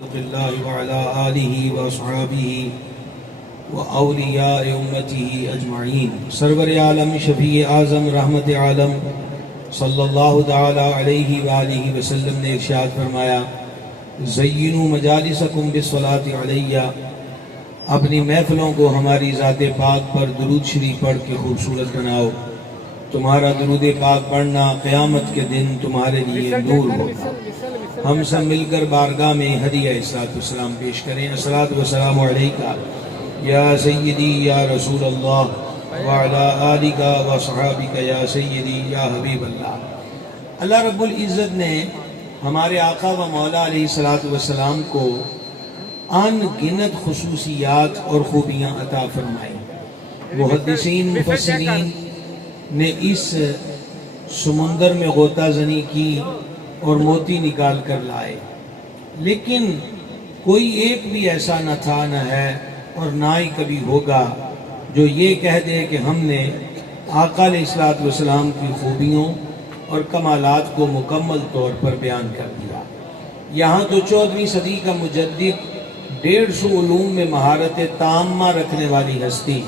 اللہ وعلی آلہ واصحابہ واولیاء امتہ اجمعین۔ سرور عالم شفیع اعظم رحمت عالم صلی اللہ تعالی علیہ وآلہ وسلم نے ارشاد فرمایا، زینوا مجالسکم بالصلاۃ علیہ، اپنی محفلوں کو ہماری ذات پاک پر درود شریف پڑھ کے خوبصورت بناؤ، تمہارا درود پاک پڑھنا قیامت کے دن تمہارے لیے نور ہوگا۔ ہم سب مل کر بارگاہ میں ہدیہ الصلاۃ والسلام پیش کریں۔ الصلاۃ والسلام علیکہ یا سیدی یا رسول اللہ وعلی آلک وصحابک یا سیدی یا حبیب اللہ۔ اللہ رب العزت نے ہمارے آقا و مولا علیہ الصلاۃ والسلام کو ان گنت خصوصیات اور خوبیاں عطا فرمائیں۔ محدثین مفسرین نے اس سمندر میں غوطہ زنی کی اور موتی نکال کر لائے، لیکن کوئی ایک بھی ایسا نہ تھا، نہ ہے اور نہ ہی کبھی ہوگا جو یہ کہہ دے کہ ہم نے آقا علیہ الصلوۃ والسلام کی خوبیوں اور کمالات کو مکمل طور پر بیان کر دیا۔ یہاں تو 14ویں صدی کا مجدد 150 علوم میں مہارت تامہ رکھنے والی ہستی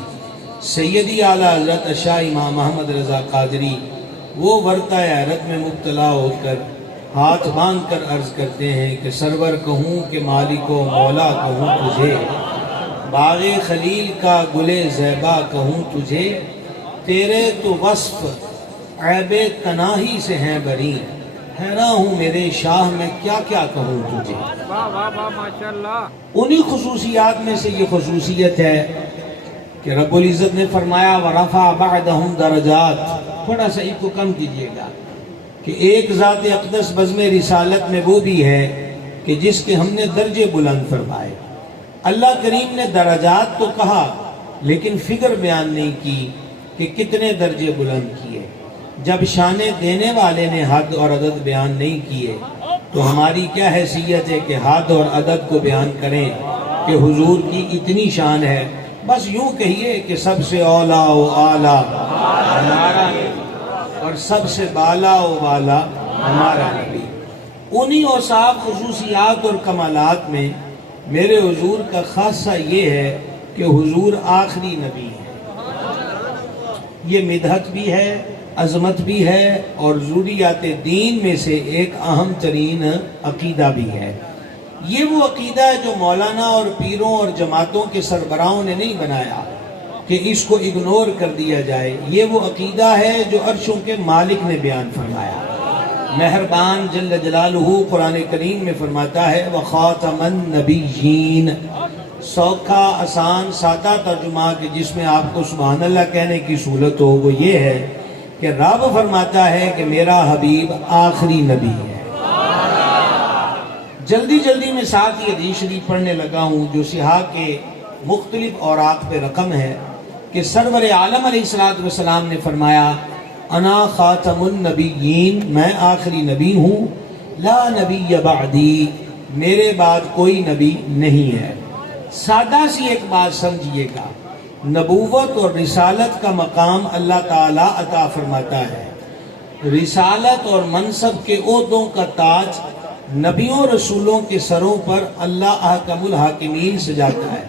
سیدی اعلیٰ حضرت الشاہ امام احمد رضا قادری، وہ ورطہ حیرت میں مبتلا ہو کر ہاتھ باندھ کر عرض کرتے ہیں کہ سرور کہوں کہ مالک و مولا کہوں تجھے، باغ خلیل کا گل زیبا کہوں تجھے، تیرے تو وصف عیب تناہی سے ہیں بری، حیراں ہوں میرے شاہ میں کیا کیا کہوں تجھے۔ انہی خصوصیات میں سے یہ خصوصیت ہے کہ رب العزت نے فرمایا وَرَفَعَ بَعْدَهُمْ دَرَجَاتٍ، تھوڑا سا اس کو کم کیجئے گا کہ ایک ذات اقدس بزم رسالت میں وہ بھی ہے کہ جس کے ہم نے درجے بلند فرمائے۔ اللہ کریم نے درجات تو کہا لیکن فگر بیان نہیں کی کہ کتنے درجے بلند کیے۔ جب شان دینے والے نے حد اور عدد بیان نہیں کیے تو ہماری کیا حیثیت ہے کہ حد اور عدد کو بیان کریں کہ حضور کی اتنی شان ہے۔ بس یوں کہیے کہ سب سے اولا و اعلیٰ ہمارا اور سب سے بالا و بالا ہمارا نبی۔ انہی اوصاف خصوصیات اور کمالات میں میرے حضور کا خاصہ یہ ہے کہ حضور آخری نبی ہے۔ یہ مدحت بھی ہے، عظمت بھی ہے اور ضروریات دین میں سے ایک اہم ترین عقیدہ بھی ہے۔ یہ وہ عقیدہ ہے جو مولانا اور پیروں اور جماعتوں کے سربراہوں نے نہیں بنایا کہ اس کو اگنور کر دیا جائے، یہ وہ عقیدہ ہے جو عرشوں کے مالک نے بیان فرمایا۔ مہربان جل جلالہ قرآن کریم میں فرماتا ہے وَخَاتَمَ النَّبِيِّينَ، سوکھا آسان سادہ ترجمہ کہ جس میں آپ کو سبحان اللہ کہنے کی سہولت ہو وہ یہ ہے کہ رب فرماتا ہے کہ میرا حبیب آخری نبی ہے۔ جلدی جلدی میں ساتھ ہی حدیث شریف پڑھنے لگا ہوں جو سیاح کے مختلف اوراق پہ رقم ہے کہ سرور عالم علیہ السلام نے فرمایا انا خاتم النبیین، میں آخری نبی ہوں، لا نبی بعدی، میرے بعد کوئی نبی نہیں ہے۔ سادہ سی ایک بات سمجھیے گا، نبوت اور رسالت کا مقام اللہ تعالیٰ عطا فرماتا ہے۔ رسالت اور منصب کے عہدوں کا تاج نبیوں رسولوں کے سروں پر اللہ احکم الحاکمین سجاتا ہے۔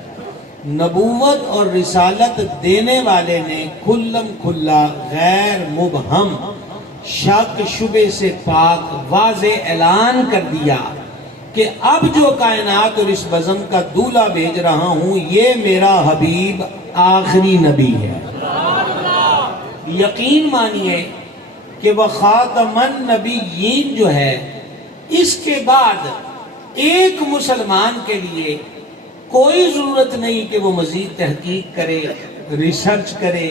نبوت اور رسالت دینے والے نے کھلم کھلا غیر مبہم شک شبے سے پاک واضح اعلان کر دیا کہ اب جو کائنات اور اس بزم کا دولہ بھیج رہا ہوں یہ میرا حبیب آخری نبی ہے۔ یقین مانیے کہ وہ خاتم النبیین جو ہے اس کے بعد ایک مسلمان کے لیے کوئی ضرورت نہیں کہ وہ مزید تحقیق کرے، ریسرچ کرے،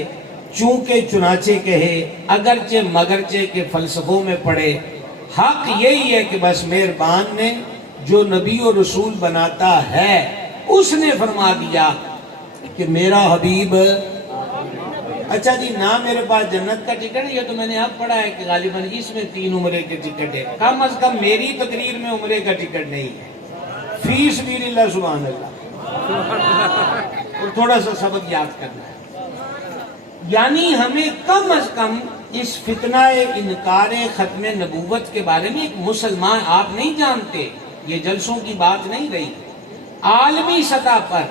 چونکہ چنانچہ کہے، اگرچہ مگرچہ کے فلسفوں میں پڑے۔ حق یہی ہے کہ بس مہربان نے جو نبی و رسول بناتا ہے اس نے فرما دیا کہ میرا حبیب۔ اچھا جی، نہ میرے پاس جنت کا ٹکٹ ہے، یہ تو میں نے اب پڑھا ہے کہ غالباً اس میں 3 عمرے کے ٹکٹ ہے، کم از کم میری تقریر میں عمرے کا ٹکٹ نہیں ہے۔ فی سبیل اللہ، سبحان اللہ، اور تھوڑا سا سبق یاد کرنا ہے۔ یعنی ہمیں کم از کم اس فتنہ انکار ختم نبوت کے بارے میں ایک مسلمان، آپ نہیں جانتے یہ جلسوں کی بات نہیں رہی. عالمی سطح پر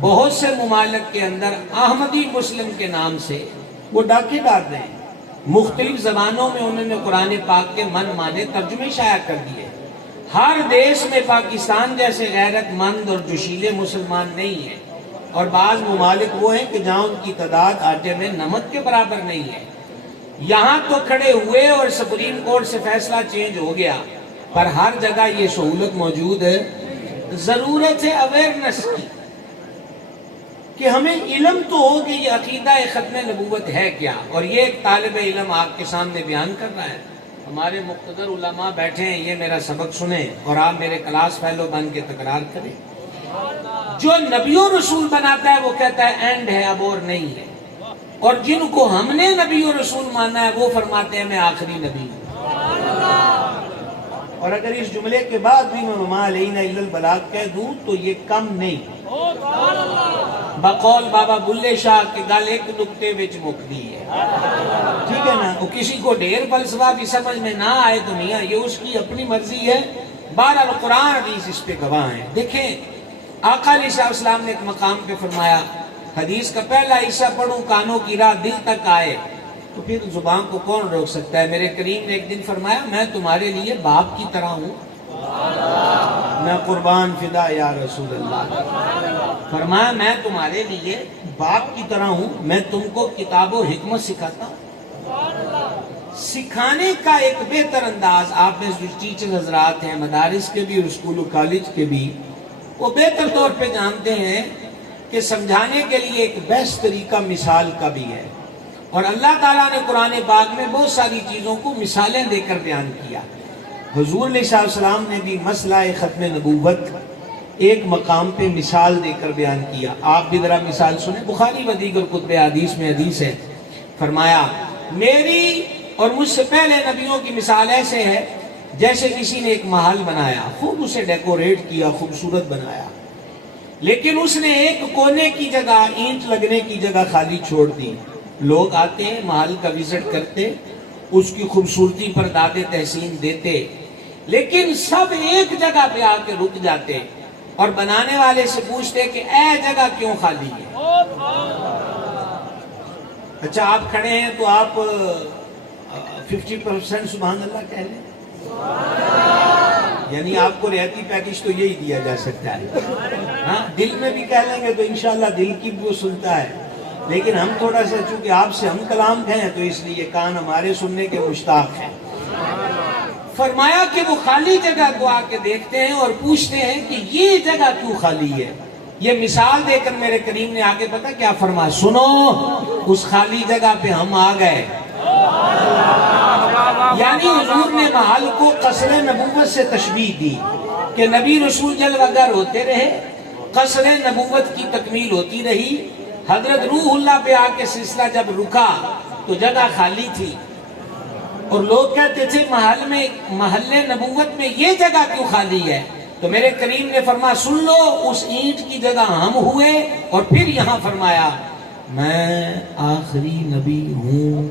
بہت سے ممالک کے اندر احمدی مسلم کے نام سے وہ ڈاکے ڈال رہے ہیں. مختلف زبانوں میں انہوں نے قرآن پاک کے من مانے ترجمے شائع کر دیے. ہر دیش میں پاکستان جیسے غیرت مند اور جوشیلے مسلمان نہیں ہیں، اور بعض ممالک وہ ہیں کہ جہاں ان کی تعداد آٹے میں نمک کے برابر نہیں ہے. یہاں تو کھڑے ہوئے اور سپریم کورٹ سے فیصلہ چینج ہو گیا، پر ہر جگہ یہ سہولت موجود ہے. ضرورت ہے اویئرنس کی کہ ہمیں علم تو ہو کہ یہ عقیدہ ختم نبوت ہے کیا، اور یہ ایک طالب علم آپ کے سامنے بیان کر رہا ہے. ہمارے مقتدر علماء بیٹھے ہیں، یہ میرا سبق سنیں اور آپ میرے کلاس فیلو بن کے تکرار کریں. جو نبی و رسول بناتا ہے وہ کہتا ہے اینڈ ہے، اب اور نہیں ہے، اور جن کو ہم نے نبی و رسول مانا ہے وہ فرماتے ہیں میں آخری نبی ہوں. اور اگر اس جملے کے بعد بھی میں وما علینا الا البلاغ کہہ دوں تو یہ کم نہیں. بقول بابا بلے شاہ کے گل ایک نقطے وچ مکدی ہے، ٹھیک ہے نا. وہ کسی کو ڈھیر فلسفہ بھی سمجھ میں نہ آئے تو میاں یہ اس کی اپنی مرضی ہے. بہرحال قرآن حدیث اس پہ گواہ ہیں. دیکھیں آقا علیہ السلام نے ایک مقام پہ فرمایا، حدیث کا پہلا حصہ پڑھوں کانوں کی راہ دل تک آئے تو پھر زبان کو کون روک سکتا ہے. میرے کریم نے ایک دن فرمایا میں تمہارے لیے باپ کی طرح ہوں، میں قربان فدا یا رسول اللہ. فرمایا میں تمہارے لیے باپ کی طرح ہوں، میں تم کو کتاب و حکمت سکھاتا ہوں. سکھانے کا ایک بہتر انداز آپ میں جو ٹیچر حضرات ہیں مدارس کے بھی اور اسکول و کالج کے بھی، وہ بہتر طور پہ جانتے ہیں کہ سمجھانے کے لیے ایک بیسٹ طریقہ مثال کا بھی ہے. اور اللہ تعالیٰ نے قرآن پاک میں بہت ساری چیزوں کو مثالیں دے کر بیان کیا. حضور علیہ السلام نے بھی مسئلہ ختم نبوت ایک مقام پہ مثال دے کر بیان کیا. آپ بھی ذرا مثال سنیں، بخاری و دیگر کتب حدیث میں حدیث ہے. فرمایا میری اور مجھ سے پہلے نبیوں کی مثال ایسے ہے جیسے کسی نے ایک محل بنایا، خوب اسے ڈیکوریٹ کیا، خوبصورت بنایا، لیکن اس نے ایک کونے کی جگہ اینٹ لگنے کی جگہ خالی چھوڑ دی. لوگ آتے ہیں محل کا وزٹ کرتے، اس کی خوبصورتی پر داد تحسین دیتے، لیکن سب ایک جگہ پہ آ کے رک جاتے اور بنانے والے سے پوچھتے کہ اے جگہ کیوں خالی ہے. اچھا آپ کھڑے ہیں تو آپ 50% سبحان اللہ کہہ لیں، یعنی آپ کو رعایتی پیکج تو یہی دیا جا سکتا ہے. ہاں دل میں بھی کہہ لیں گے تو انشاءاللہ دل کی بھی وہ سنتا ہے، لیکن ہم تھوڑا سا چونکہ آپ سے ہم کلام کہیں تو اس لیے کان ہمارے سننے کے مشتاق ہیں. فرمایا کہ وہ خالی جگہ کو آ کے دیکھتے ہیں اور پوچھتے ہیں کہ یہ جگہ کیوں خالی ہے. یہ مثال دے کر میرے کریم نے آگے پتا کیا فرمایا، سنو اس خالی جگہ پہ ہم آ گئے. یعنی حضور نے محل کو قصر نبوت سے تشبیہ دی کہ نبی رسول جلوہ گر ہوتے رہے، قصر نبوت کی تکمیل ہوتی رہی. حضرت روح اللہ پہ آ کے سلسلہ جب رکا تو جگہ خالی تھی، اور لوگ کہتے تھے محل نبوت میں یہ جگہ کیوں خالی ہے. تو میرے کریم نے فرمایا سن لو اس اینٹ کی جگہ ہم ہوئے، اور پھر یہاں فرمایا میں آخری نبی ہوں،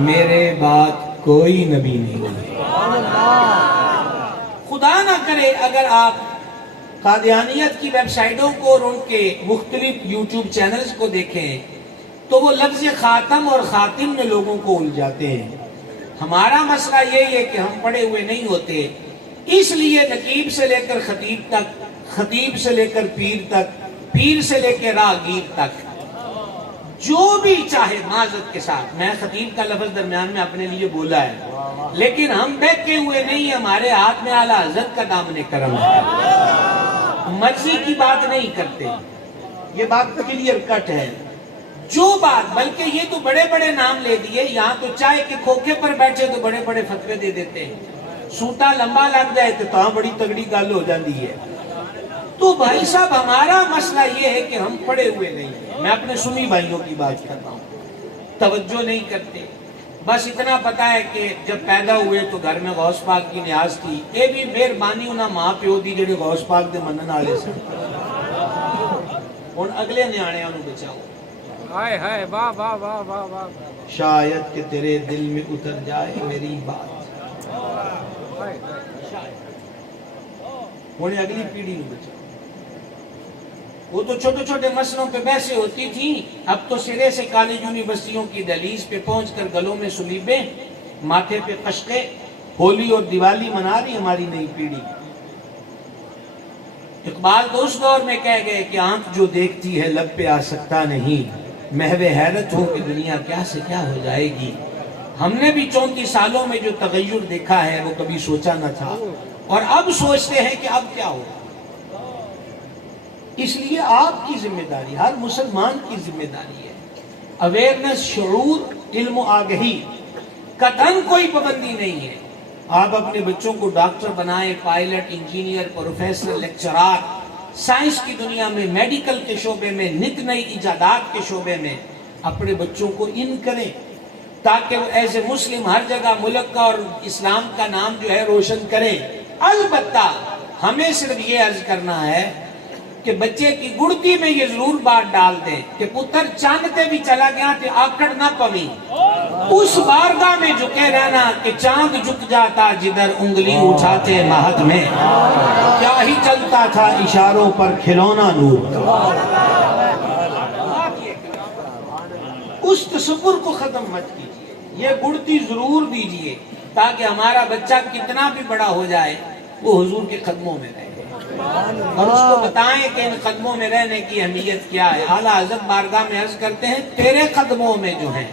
میرے بعد کوئی نبی نہیں. خدا نہ کرے اگر آپ قادیانیت کی ویب سائٹوں کو اور ان کے مختلف یوٹیوب چینلز کو دیکھیں تو وہ لفظ خاتم اور خاتم میں لوگوں کو الجھاتے ہیں. ہمارا مسئلہ یہی ہے کہ ہم پڑھے ہوئے نہیں ہوتے، اس لیے نقیب سے لے کر خطیب تک، خطیب سے لے کر پیر تک، پیر سے لے کے راہگیر تک جو بھی چاہے معذرت کے ساتھ، میں خطیب کا لفظ درمیان میں اپنے لیے بولا ہے لیکن ہم بہکے ہوئے نہیں، ہمارے ہاتھ میں اعلیٰ حضرت کا دامن کرم ہے، مرضی کی بات نہیں کرتے. یہ بات کلیئر کٹ ہے. جو بات، بلکہ یہ تو بڑے بڑے نام لے دیے، یہاں تو چائے کے کھوکھے پر بیٹھے تو بڑے بڑے فتوے دے دیتے ہیں، سوٹا لمبا لگ جائے تو تاں بڑی تگڑی گل ہو جاتی ہے. تو بھائی صاحب ہمارا مسئلہ یہ ہے کہ ہم پڑھے ہوئے نہیں ہیں. میں اپنے سنی بھائیوں کی بات کر رہا ہوں، توجہ نہیں کرتے. بس اتنا پتا ہے کہ جب پیدا ہوئے تو گھر میں غوث پاک کی نیاز تھی، یہ بھی مہربانی انہاں ماں پیو دی جڑے غوث پاک دے منن والے سن. ہن اگلے نیاڑیاں نوں بچاؤ. ہائے ہائے واہ واہ واہ واہ واہ. شاید کہ تیرے دل میں اتر جائے میری بات. ہوں اگلی پیڑھی نو بچاؤ. وہ تو چھوٹے چھوٹے مسئلوں پہ بحثیں ہوتی تھیں، اب تو سرے سے کالج یونیورسٹیوں کی دہلیز پہ پہنچ کر گلوں میں سلیبیں، ماتھے پہ قشقے، ہولی اور دیوالی منا رہی ہماری نئی پیڑھی. اقبال تو اس دور میں کہہ گئے کہ آنکھ جو دیکھتی ہے لب پہ آ سکتا نہیں، محو حیرت ہو کہ دنیا کیا سے کیا ہو جائے گی. ہم نے بھی 34 سالوں میں جو تغیر دیکھا ہے وہ کبھی سوچا نہ تھا، اور اب سوچتے ہیں کہ اب کیا ہوگا. اس لیے آپ کی ذمہ داری، ہر مسلمان کی ذمہ داری ہے. اویئرنس، شعور، علم و آگہی، قطعاً کوئی پابندی نہیں ہے. آپ اپنے بچوں کو ڈاکٹر بنائیں، pilot, engineer, professor, lecturer, science کی دنیا میں، میڈیکل کے شعبے میں، نت نئی ایجادات کے شعبے میں اپنے بچوں کو ان کریں، تاکہ وہ ایز اے مسلم ہر جگہ ملک کا اور اسلام کا نام جو ہے روشن کریں. البتہ ہمیں صرف یہ عرض کرنا ہے کہ بچے کی گڑتی میں یہ ضرور بات ڈال دیں کہ پتر چاندتے بھی چلا گیا کہ آکڑ نہ پویں، اس بارگاہ میں جھکے رہنا کہ چاند جھک جاتا جدھر انگلی اٹھاتے مہد میں، کیا ہی چلتا تھا اشاروں پر کھلونا نور. اس تصور کو ختم مت کیجیے، یہ گڑتی ضرور دیجیے تاکہ ہمارا بچہ کتنا بھی بڑا ہو جائے وہ حضور کے قدموں میں رہے، اور اس کو بتائیں کہ ان قدموں میں رہنے کی اہمیت کیا ہے. اعلیٰ حضرت بارگاہ میں عرض کرتے ہیں تیرے قدموں میں جو ہیں،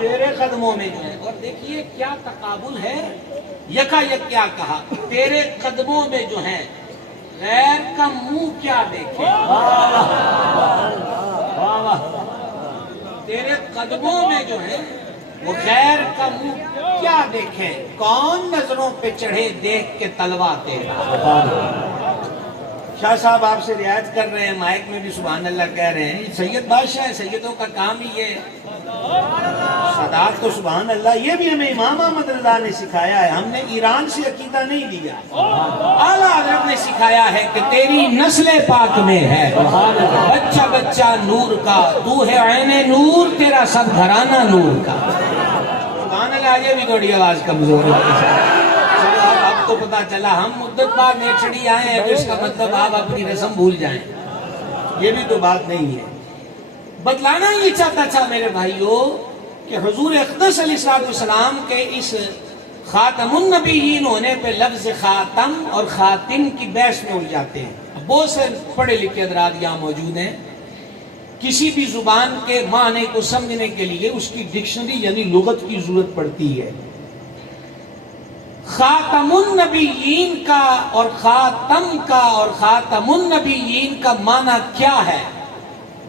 تیرے قدموں میں جو ہیں. اور دیکھیے کیا تقابل ہے، یکا یک کیا کہا، تیرے قدموں میں جو ہیں غیر کا منہ کیا دیکھے. تیرے قدموں میں جو ہیں وہ غیر کا منہ کیا دیکھے، کون نظروں پہ چڑھے دیکھ کے تلوا تیرا. شاہ صاحب آپ سے رعایت کر رہے ہیں، مائک میں بھی سبحان اللہ کہہ رہے ہیں. سید بادشاہ ہے، سیدوں کا کام ہی یہ صدات تو سبحان اللہ. یہ بھی ہمیں امام احمد رضا نے سکھایا ہے، ہم نے ایران سے عقیدہ نہیں لیا. اعلیٰ حضرت نے سکھایا ہے کہ تیری نسل پاک میں ہے بچہ بچہ نور کا، تو ہے عین نور، تیرا سب گھرانہ نور کا. سبحان اللہ. یہ بھی تھوڑی آواز کمزور ہے، اب تو پتا چلا ہم مدت بعد نیچڑی آئے ہیں تو اس کا مطلب آپ اپنی رسم بھول جائیں. یہ بھی تو بات نہیں ہے. بتلانا یہ چاہتا تھا میرے بھائیوں کہ حضور اقدس علیہ السلام کے اس خاتم النبیین ہونے پہ لفظ خاتم اور خاتم کی بحث میں الجھاتے ہیں. بہت سے پڑھے لکھے حضرات یہاں موجود ہیں. کسی بھی زبان کے معنی کو سمجھنے کے لیے اس کی ڈکشنری یعنی لغت کی ضرورت پڑتی ہے. خاتم النبیین کا اور خاتم کا اور خاتم النبیین کا معنی کیا ہے؟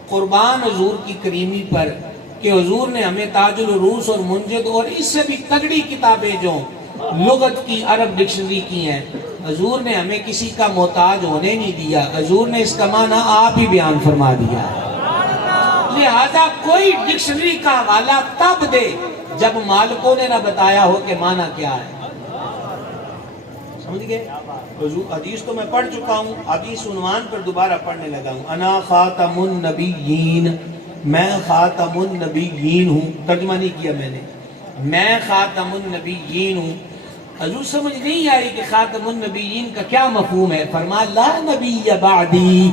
قربان حضور کی کریمی پر کہ حضور نے ہمیں تاج العروس اور منجد اور اس سے بھی تگڑی کتابیں جو لغت کی عرب ڈکشنری کی ہیں، حضور نے ہمیں کسی کا محتاج ہونے نہیں دیا. حضور نے اس کا معنی آپ ہی بیان فرما دیا. لہذا کوئی ڈکشنری کا حوالہ تب دے جب مالکوں نے نہ بتایا ہو کہ معنی کیا ہے. سمجھ گئے؟ حدیث تو میں پڑھ چکا ہوں، حدیث عنوان پر دوبارہ پڑھنے لگا ہوں. انا خاتم النبیین، میں خاتم النبیین ہوں. ترجمہ نہیں کیا میں نے، میں خاتم النبیین ہوں. حضور سمجھ نہیں آئی کہ خاتم النبیین کا کیا مفہوم ہے. فرما لا نبی بعدی،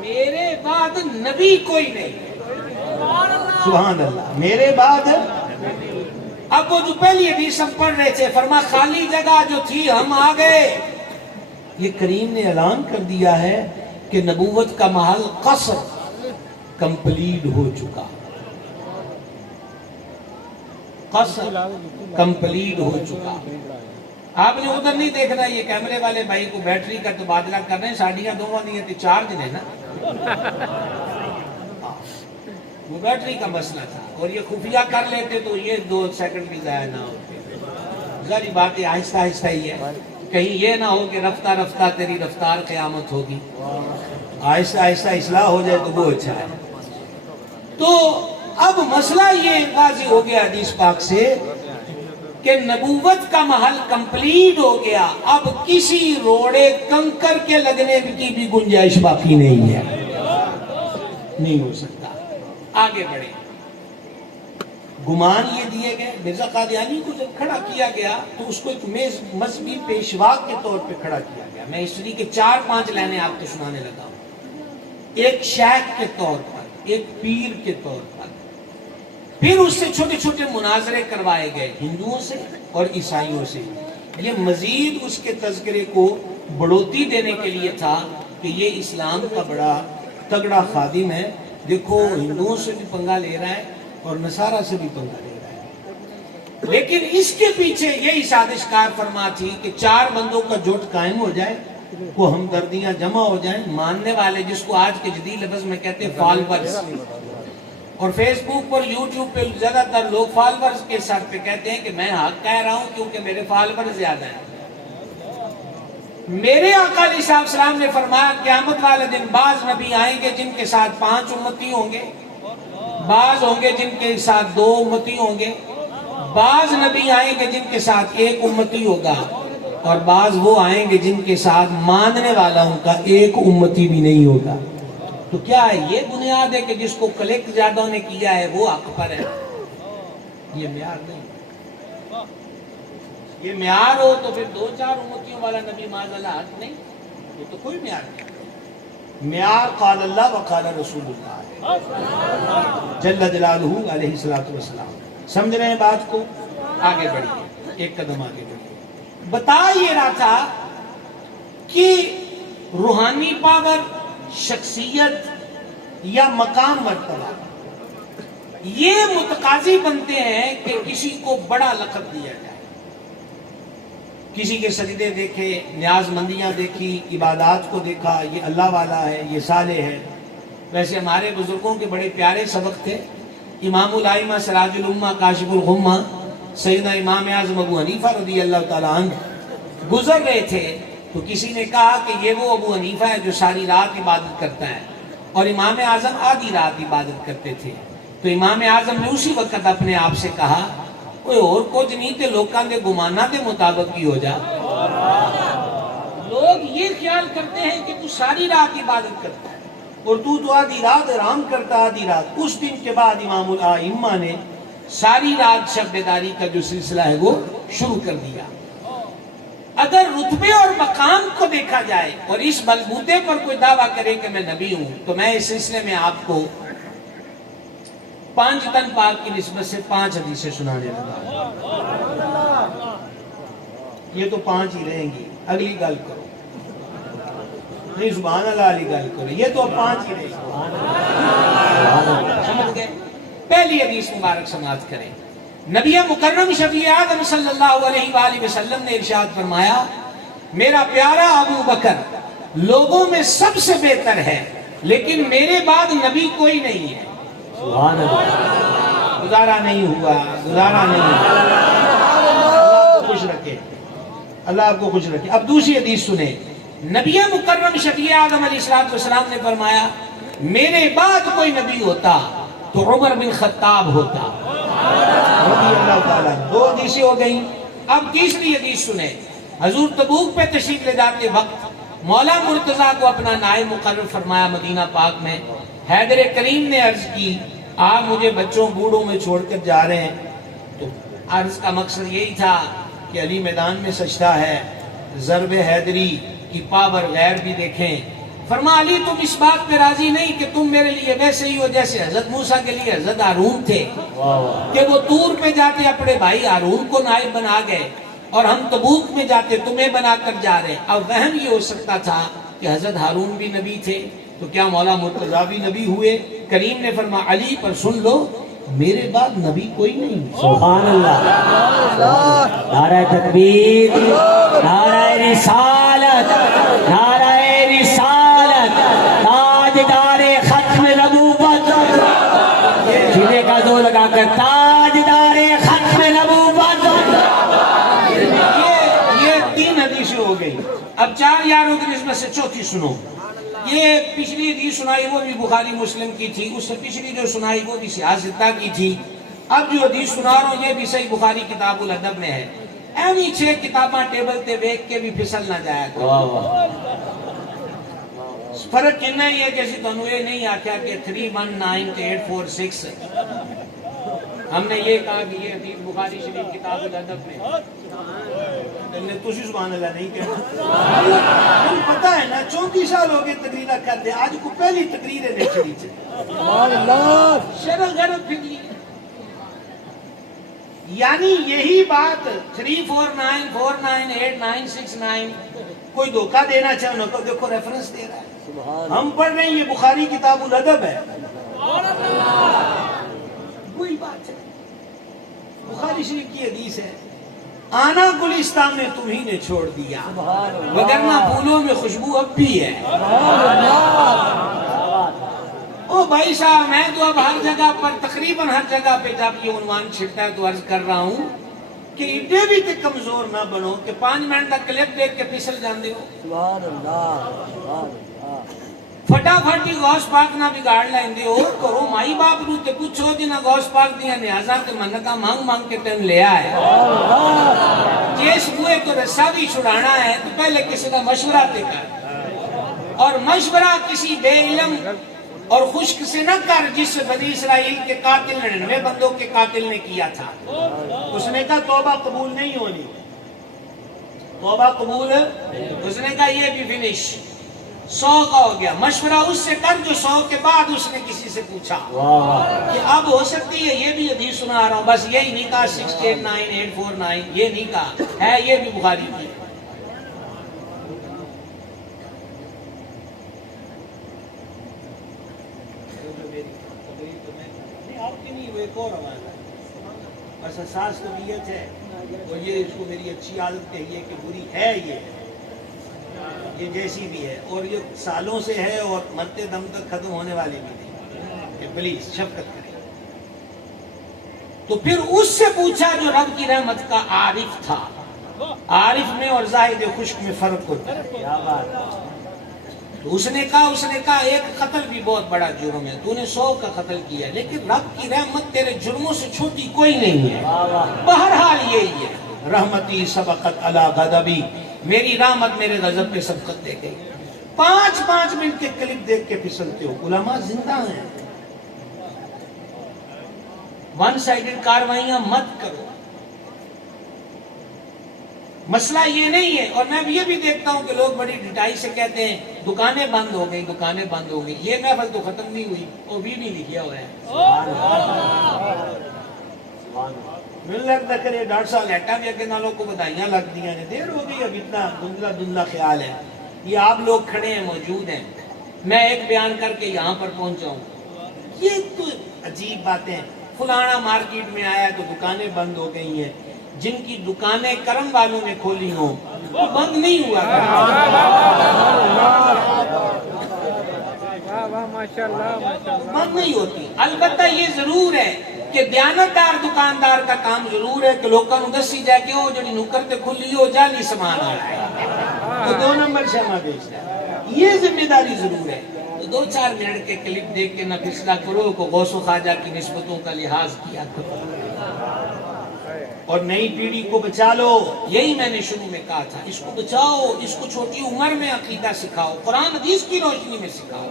میرے بعد نبی کوئی نہیں. سبحان اللہ. میرے بعد اب وہ جو پہلی حدیث ہم پڑھ رہے تھے، فرما خالی جگہ جو تھی ہم آ گئے. یہ کریم نے اعلان کر دیا ہے کہ نبوت کا محل قصر کمپلیٹ ہو چکا. قصر کمپلیٹ ہو چکا. آپ نے ادھر نہیں دیکھنا، یہ کیمرے والے بھائی کو بیٹری کا تبادلہ کر رہے ہیں. ساڑیاں دونوں نہیں چارج نے نا، وہ بیٹری کا مسئلہ تھا. اور یہ خفیہ کر لیتے تو یہ 2 سیکنڈ بھی ضائع نہ ہوتے. ذری باتیں آہستہ آہستہ ہی ہے، کہیں یہ نہ ہو کہ رفتہ رفتہ تیری رفتار قیامت ہوگی. آہستہ آہستہ اصلاح ہو جائے تو وہ اچھا ہے. تو اب مسئلہ یہ واضح ہو گیا حدیث پاک سے کہ نبوت کا محل کمپلیٹ ہو گیا. اب کسی روڑے کنکر کے لگنے کی بھی گنجائش باقی نہیں ہے، نہیں ہو سکتا. آگے بڑھیں. گمان یہ دیے گئے مرزا قادیانی کو جب کھڑا کیا گیا تو اس کو ایک مذہبی پیشوا کے طور پہ کھڑا کیا گیا. میں ہسٹری کے 4-5 لائنیں آپ کو سنانے لگا ہوں. ایک شیخ کے طور پر، ایک پیر کے طور پر. پھر اس سے چھوٹے چھوٹے مناظرے کروائے گئے ہندوؤں سے اور عیسائیوں سے. یہ مزید اس کے تذکرے کو بڑھوتی دینے کے لیے تھا کہ یہ اسلام کا بڑا تگڑا خادم ہے. دیکھو ہندوؤں سے بھی پنگا لے رہا ہے اور نصارہ سے بھی پنگا لے رہا ہے. لیکن اس کے پیچھے یہی سازش کار فرما تھی کہ 4 بندوں کا جوٹ قائم ہو جائے، وہ ہمدردیاں جمع ہو جائیں، ماننے والے جس کو آج کے جدید لفظ میں کہتے ہیں فالورز. اور فیس بک پر یوٹیوب پہ زیادہ تر لوگ فالورز کے سر پہ کہتے ہیں کہ میں حق کہہ رہا ہوں کیونکہ میرے فالورز زیادہ ہیں. میرے آقا علیہ السلام نے فرمایا قیامت والے دن بعض نبی آئیں گے جن کے ساتھ 5 امتی ہوں گے، بعض ہوں گے جن کے ساتھ 2 امتی ہوں گے، بعض نبی آئیں گے جن کے ساتھ 1 امتی ہوگا، اور بعض وہ آئیں گے جن کے ساتھ ماننے والا ان کا 1 امتی بھی نہیں ہوگا. تو کیا ہے یہ بنیاد ہے کہ جس کو کلیکٹ زیادہ نے کیا ہے وہ حق پر ہے؟ یہ معیار نہیں. یہ معیار ہو تو پھر 2-4 امتیوں والا نبی معاذ اللہ حق نہیں. یہ تو کوئی معیار نہیں. معیار قال اللہ و قال رسول اللہ جل جلالہ علیہ السلام. سمجھ رہے ہیں بات کو؟ آگے بڑھیے، ایک قدم آگے بڑھیے. بتا یہ رہا تھا کہ روحانی پاور، شخصیت یا مقام مرتبہ یہ متقاضی بنتے ہیں کہ کسی کو بڑا لقب دیا جائے. کسی کے سجدے دیکھے، نیاز مندیاں دیکھی، عبادات کو دیکھا، یہ اللہ والا ہے، یہ صالح ہے. ویسے ہمارے بزرگوں کے بڑے پیارے سبق تھے. امام الائمہ سراج الامہ کاشف الغمہ سیدنا امام اعظم ابو حنیفہ رضی اللہ تعالیٰ عنہ گزر رہے تھے تو کسی نے کہا کہ یہ وہ ابو حنیفہ ہے جو ساری رات عبادت کرتا ہے، اور امام اعظم آدھی رات عبادت کرتے تھے. تو امام اعظم نے اسی وقت اپنے آپ سے کہا کوئی اور کچھ نہیں تے لوکاں دے گمانہ دے مطابق ہی ہو جا. لوگ یہ خیال کرتے ہیں کہ تو ساری رات عبادت کرتا ہے اور تو آدھی رات آرام کرتا آدھی رات. اس دن کے بعد امام الائمہ نے ساری رات شب بیداری کا جو سلسلہ ہے وہ شروع کر دیا. اگر رتبے اور مقام کو دیکھا جائے اور اس بلبوتے پر کوئی دعویٰ کرے کہ میں نبی ہوں تو میں اس سلسلے میں آپ کو 5 تن پاک کی نسبت سے 5 حدیثیں سنانے لگا. یہ تو 5 ہی رہیں گی، اگلی گل کرو. نہیں سبحان اللہ علی گل کرو، یہ تو 5 ہی رہیں گی. سمجھ گئے؟ پہلی حدیث مبارک سماعت کریں. نبی مکرم شفیع اعظم صلی اللہ علیہ وآلہ وسلم نے ارشاد فرمایا میرا پیارا ابو بکر لوگوں میں سب سے بہتر ہے لیکن میرے بعد نبی کوئی نہیں ہے. سبحان اللہ. گزارا نہیں ہوا، گزارا نہیں ہوا. اللہ آپ کو خوش رکھے، اللہ آپ کو خوش رکھے. اب دوسری حدیث سنیں. نبی مکرم شفیع اعظم علیہ السلام نے فرمایا میرے بعد کوئی نبی ہوتا تو عمر بن خطاب ہوتا رضی اللہ تعالیٰ. 2 حدیثیں ہو گئیں. اب تیسری حدیث سنیں. حضور تبوک پہ تشریف لے جاتے وقت مولا مرتضیٰ کو اپنا نائب مقرر فرمایا مدینہ پاک میں. حیدر کریم نے عرض کی آپ مجھے بچوں بوڑھوں میں چھوڑ کر جا رہے ہیں. تو عرض کا مقصد یہی تھا کہ علی میدان میں سجدہ ہے، ضرب حیدری کی پاور غیر بھی دیکھیں. فرما علی تم اس بات پہ راضی نہیں کہ تم میرے لیے ویسے ہی ہو جیسے حضرت موسیٰ کے لیے حضرت ہارون تھے کہ وہ طور پہ جاتے اپنے بھائی ہارون کو نائب بنا گئے اور ہم تبوک میں جاتے تمہیں بنا کر جا رہے ہیں. اب وہم یہ ہو سکتا تھا کہ حضرت ہارون بھی نبی تھے تو کیا مولا مرتضیٰ بھی نبی ہوئے؟ کریم نے فرمایا علی پر سن لو میرے بعد نبی کوئی نہیں. سبحان اللہ. نعرہ تکبیر، نعرہ رسالت، نعرہ رسالت، تاجدار ختم نبوت. سینے کا زور لگا کر تاجدار ختم نبوت. یہ 3 حدیثیں ہو گئی. اب 4 یاروں کی نسبت سے چوتھی سنو. یہ پچھلی حدیث سنائی وہ بھی بخاری مسلم کی تھی، اس سے پچھلی جو سنائی وہ بھی سیاستہ کی تھی. اب جو حدیث سنا رہا ہوں یہ بھی صحیح بخاری کتاب الادب میں ہے. ایویں 6 کتاباں ٹیبل تے بیٹھ کے بھی پھسل نہ جایا کرو. فرق کہنا ہی ہے جیسے تنوع یہ نہیں آکھیا کہ 319 846 ہم نے یہ کہا کہ یہ حدیث بخاری شریف کتاب الادب میں نے تسی سبحان اللہ نہیں کہنا پتہ ہے نا 34 سال ہو گئے تقریرہ کرتے آج کو پہلی تقریر ہے نیچری شرل غرب پھگلی یعنی یہی بات 349498969 کوئی دھوکہ دینا چاہے نا دیکھو ریفرنس دے رہا ہے ہم پڑھ رہے ہیں یہ بخاری کتاب الادب ہے وہی بات ہے بخاری شریف کی حدیث ہے آنا گلستان میں تمہیں نے چھوڑ دیا وگرنہ پھولوں میں خوشبو اب بھی ہے او بھائی صاحب میں تو اب ہر جگہ پر تقریباً ہر جگہ پہ جب یہ عنوان چھٹتا ہے تو عرض کر رہا ہوں کہ ایڈے بھی تے کمزور نہ بنو کہ 5 منٹ کا کلپ دیکھ کے پھسل جاندے ہو سبحان اللہ فٹافٹ ہی غوث پاک نہ بگاڑ لیندے ہو کرو مائی باپ نو تے پوچھو جنہ غوث پاک دیا نیازاں تے منتاں مانگ مانگ کے تین لے آئے جس بوئے کو رسا بھی چھڑانا ہے تو پہلے کسی کا مشورہ تے کر اور مشورہ کسی بے علم اور خشک سے نہ کر جس بنی اسرائیل کے قاتل 99 بندوں کے قاتل نے کیا تھا اس نے کہا توبہ قبول نہیں ہونی توبہ قبول اس نے کہا یہ بھی فنش 100 کا ہو گیا مشورہ اس سے کر جو 100 کے بعد اس نے کسی سے پوچھا کہ اب ہو سکتی ہے یہ بھی حدیث سنا رہا ہوں بس یہی نہیں کہا 689849 یہ نہیں کہا ہے یہ بھی بخاری کی بس احساس طبیعت ہے اور یہ اس کو میری اچھی عادت کہیے کہ بری ہے یہ جیسی بھی ہے اور یہ سالوں سے ہے اور مرتے دم تک ختم ہونے والی بھی نہیں کہ پلیز شفقت کریں تو پھر اس سے پوچھا جو رب کی رحمت کا عارف تھا عارف میں اور زاہد خشک میں فرق ہوتا ہے تو اس نے کہا ایک قتل بھی بہت بڑا جرم ہے تو نے 100 کا قتل کیا لیکن رب کی رحمت تیرے جرموں سے چھوٹی کوئی نہیں ہے بہرحال یہی ہے رحمتی سبقت علی غضبی میری رحمت میرے غضب پہ سبقت دے گئی 5 منٹ کے کلپ دیکھ کے پھسلتے ہو علماء زندہ ہیں ون سائیڈڈ کاروائیاں مت کرو مسئلہ یہ نہیں ہے اور میں یہ بھی دیکھتا ہوں کہ لوگ بڑی ڈٹائی سے کہتے ہیں دکانیں بند ہو گئی یہ محفل تو ختم نہیں ہوئی وہ بھی لکھیا ہوا ہے مجھے لگتا کرے ڈاکٹر صاحب لیٹا بھی اگے نالوں کو بدائیاں لگ دیا ہیں دیر ہو گئی اب اتنا دھندلا خیال ہے یہ آپ لوگ کھڑے ہیں موجود ہیں میں ایک بیان کر کے یہاں پر پہنچا ہوں یہ تو عجیب باتیں فلانا مارکیٹ میں آیا تو دکانیں بند ہو گئی ہیں جن کی دکانیں کرم والوں نے کھولی ہوں وہ بند نہیں ہوا بند نہیں ہوتی البتہ یہ ضرور ہے کہ دیانتدار دکاندار کا کام ضرور ہے کہ لوگوں کو دسی جائے کہ وہ جڑی نکر تے کھلی ہو جعلی سامان آ رہا ہے تو 2 نمبر شمع بیچ رہا ہے یہ ذمہ داری ضرور ہے تو 2-4 منٹ کے کلپ دیکھ کے نہ پھسلا کرو کو غوث و خواجہ کی نسبتوں کا لحاظ کیا کرو اور نئی پیڑھی کو بچا لو یہی میں نے شروع میں کہا تھا اس کو بچاؤ اس کو چھوٹی عمر میں عقیدہ سکھاؤ قرآن حدیث کی روشنی میں سکھاؤ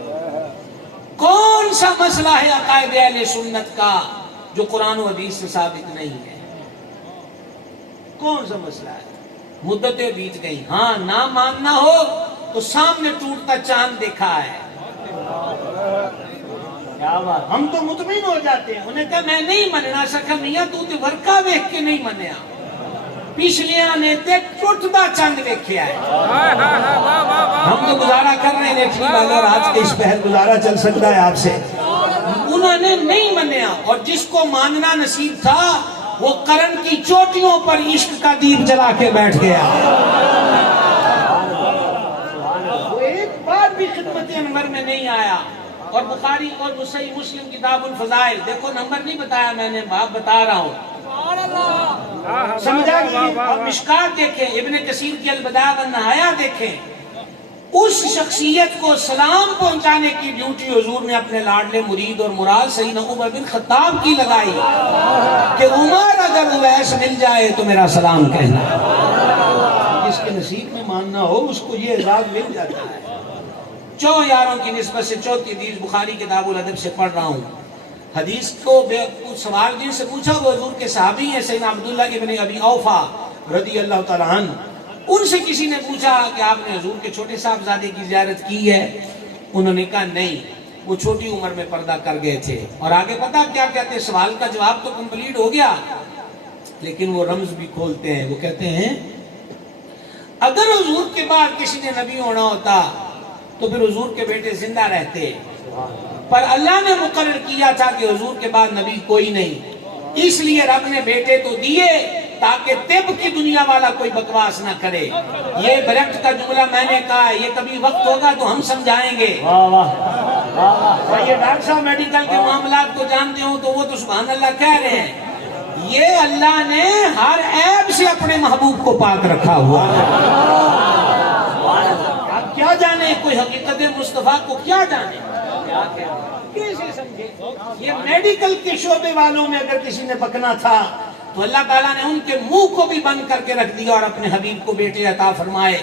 کون سا مسئلہ ہے عقائد اہل سنت کا جو قرآن و حدیث سے ثابت نہیں ہے کون سا مسئلہ ہے مدتیں بیت گئی ہاں نہ ماننا ہو تو سامنے ٹوٹتا چاند دیکھا ہے ہم تو مطمئن ہو جاتے ہیں انہیں کہا میں نہیں مننا سکا میاں تو تے ورکا ویکھ کے نہیں منیا پچھلیاں نے تے ٹوٹتا چاند ویکھیا ہے ہم تو گزارا کر رہے ہیں اگر آج کے اس پہر گزارا چل سکتا ہے آپ سے انہوں نے نہیں منیا اور جس کو ماننا نصیب تھا وہ قرن کی چوٹیوں پر عشق کا دیپ جلا کے بیٹھ گیا وہ ایک بار بھی خدمت انور میں نہیں آیا اور بخاری اور صحیح مسلم کتاب الفضائل دیکھو نمبر نہیں بتایا میں نے باب بتا رہا ہوں سمجھا گئی اور مشکات دیکھیں ابن کثیر کی البدایہ والنہایہ دیکھیں اس شخصیت کو سلام پہنچانے کی ڈیوٹی حضور نے اپنے لاڈلے مرید اور مراد سیدنا عمر بن خطاب کی لگائی کہ عمر اگر اویس مل جائے تو میرا سلام کہنا جس کے نصیب میں ماننا ہو اس کو یہ اعزاز مل جاتا ہے 4 یاروں کی نسبت سے 4 حدیث بخاری کتاب الادب سے پڑھ رہا ہوں حدیث کو سوال جن سے پوچھا وہ حضور کے صحابی ہیں سیدنا عبداللہ ابن ابی اوفا رضی اللہ تعالیٰ عنہ. ان سے کسی نے پوچھا کہ آپ نے حضور کے چھوٹے صاحبزادے کی زیارت کی ہے؟ انہوں نے کہا نہیں، وہ چھوٹی عمر میں پردہ کر گئے تھے. اور آگے پتا کیا کہتے ہیں؟ سوال کا جواب تو کمپلیٹ ہو گیا، لیکن وہ رمز بھی کھولتے ہیں. وہ کہتے ہیں اگر حضور کے بعد کسی نے نبی ہونا ہوتا تو پھر حضور کے بیٹے زندہ رہتے، پر اللہ نے مقرر کیا تھا کہ حضور کے بعد نبی کوئی نہیں، اس لیے رب نے بیٹے تو دیے تاکہ طب کی دنیا والا کوئی بکواس نہ کرے. یہ بریکٹ کا جملہ میں نے کہا ہے، یہ کبھی وقت ہوگا تو ہم سمجھائیں گے. یہ ڈاکٹر صاحب میڈیکل کے معاملات کو جانتے ہوں تو وہ تو سبحان اللہ کہہ رہے ہیں. یہ اللہ نے ہر عیب سے اپنے محبوب کو پاک رکھا ہوا ہے. آپ کیا جانے کوئی حقیقت مصطفیٰ کو کیا جانے، کیسے سمجھے؟ یہ میڈیکل کے شعبے والوں میں اگر کسی نے بکنا تھا تو اللہ تعالیٰ نے ان کے منہ کو بھی بند کر کے رکھ دیا اور اپنے حبیب کو بیٹے عطا فرمائے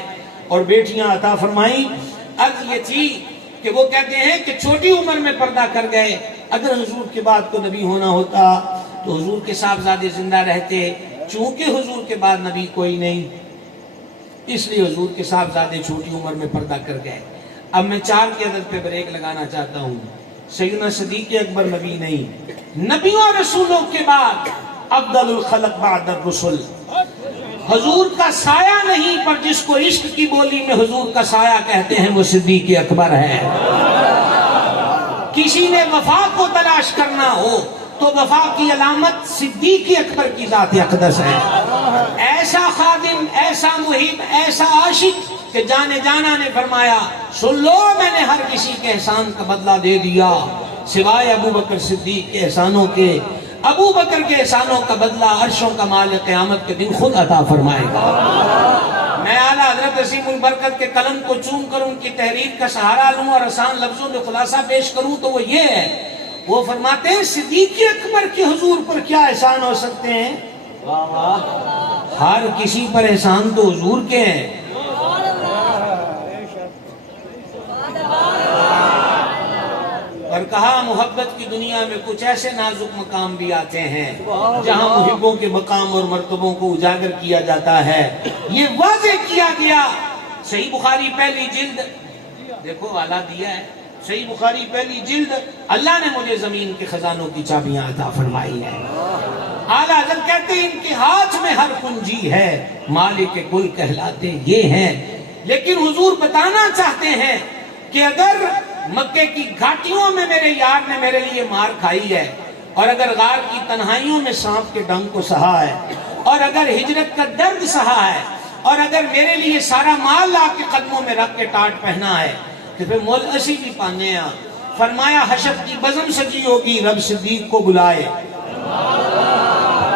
اور بیٹیاں عطا فرمائیں. عرض یہ تھی کہ وہ کہتے ہیں کہ چھوٹی عمر میں پردہ کر گئے. اگر حضور کے بعد کو نبی ہونا ہوتا تو حضور کے صاحبزادے زندہ رہتے، چونکہ حضور کے بعد نبی کوئی نہیں، اس لیے حضور کے صاحبزادے چھوٹی عمر میں پردہ کر گئے. اب میں 4 کی عدد پہ بریک لگانا چاہتا ہوں. سیدنا صدیق اکبر نبی نہیں، نبیوں اور رسولوں کے بعد افضل الخلق بعد الرسل. حضور کا سایہ نہیں، پر جس کو عشق کی بولی میں حضور کا سایہ کہتے ہیں وہ صدیق اکبر ہے. کسی نے وفا کو تلاش کرنا ہو تو وفا کی علامت صدیق اکبر کی ذات اقدس ہے. ایسا خادم، ایسا محب، ایسا عاشق کہ جانے جانا نے فرمایا سن لو میں نے ہر کسی کے احسان کا بدلہ دے دیا سوائے ابو بکر صدیق کے احسانوں کے. ابو بکر کے احسانوں کا بدلہ عرشوں کا مالک قیامت کے دن خود عطا فرمائے گا. میں اعلیٰ حضرت عظیم البرکت کے قلم کو چوم کر ان کی تحریر کا سہارا لوں اور آسان لفظوں میں خلاصہ پیش کروں تو وہ یہ ہے، وہ فرماتے ہیں صدیق اکبر کے حضور پر کیا احسان ہو سکتے ہیں؟ ہر کسی پر احسان تو حضور کے ہیں. اور کہا محبت کی دنیا میں کچھ ایسے نازک مقام بھی آتے ہیں جہاں محبوں کے مقام اور مرتبوں کو اجاگر کیا جاتا ہے. یہ واضح کیا گیا صحیح بخاری پہلی جلد، دیکھو والا دیا ہے، صحیح بخاری پہلی جلد، اللہ نے مجھے زمین کے خزانوں کی چابیاں عطا فرمائی ہے. اعلیٰ حضرت کہتے ہیں ان کے ہاتھ میں ہر کنجی ہے، مالک کل کہلاتے یہ ہیں. لیکن حضور بتانا چاہتے ہیں کہ اگر مکے کی گھاٹیوں میں میرے یار نے میرے لیے مار کھائی ہے، اور اگر غار کی تنہائیوں میں سانپ کے ڈنگ کو سہا ہے، اور اگر ہجرت کا درد سہا ہے، اور اگر میرے لیے سارا مال آپ کے قدموں میں رکھ کے ٹاٹ پہنا ہے کہ پھر مول اسی بھی پانے ہیں. فرمایا حشر کی بزم سجی ہوگی رب صدیق کو بلائے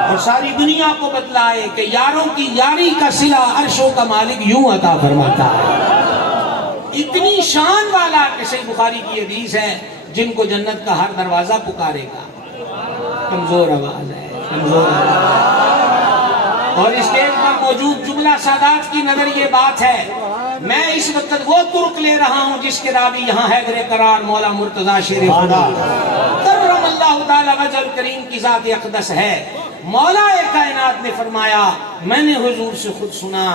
اور ساری دنیا کو بتلائے کہ یاروں کی یاری کا صلہ عرشوں کا مالک یوں عطا فرماتا ہے. اتنی شان والا کہ صحیح بخاری کی حدیث ہے جن کو جنت کا ہر دروازہ پکارے گا. کمزور آواز ہے، کمزور آواز. اور اسٹیج پر موجود جملہ سادات کی نظر یہ بات ہے، میں اس وقت وہ ترک لے رہا ہوں جس کے راوی یہاں حیدر قرار مولا مرتضی شیر خدا کرم اللہ تعالی وجل کریم کی ذات اقدس ہے. مولا کائنات نے فرمایا میں نے حضور سے خود سنا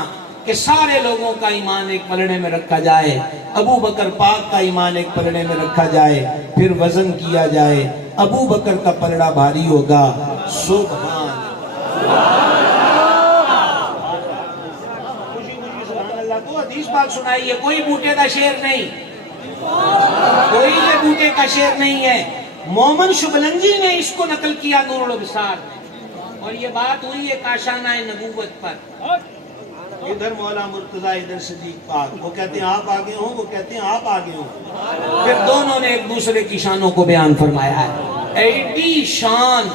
کہ سارے لوگوں کا ایمان ایک پلڑے میں رکھا جائے، ابو بکر پاک کا ایمان ایک پلڑے میں رکھا جائے، پھر وزن کیا جائے، ابو بکر کا پلڑا بھاری ہوگا. سبحان اللہ. کو حدیث پاک سنائیے، کوئی بوٹے کا شعر نہیں، کوئی یہ بوٹے کا شعر نہیں ہے. مومن شبلنجی نے اس کو نقل کیا نور الابصار میں، اور یہ بات ہوئی ہے کاشانہ نبوت پر. ادھر مولا مرتضی ادھر صدیق پاک، وہ کہتے ہیں آپ آگے ہوں، وہ کہتے ہیں آپ آگے ہوں. پھر دونوں نے ایک دوسرے کی شانوں کو بیان فرمایا ہے. ایڈی شان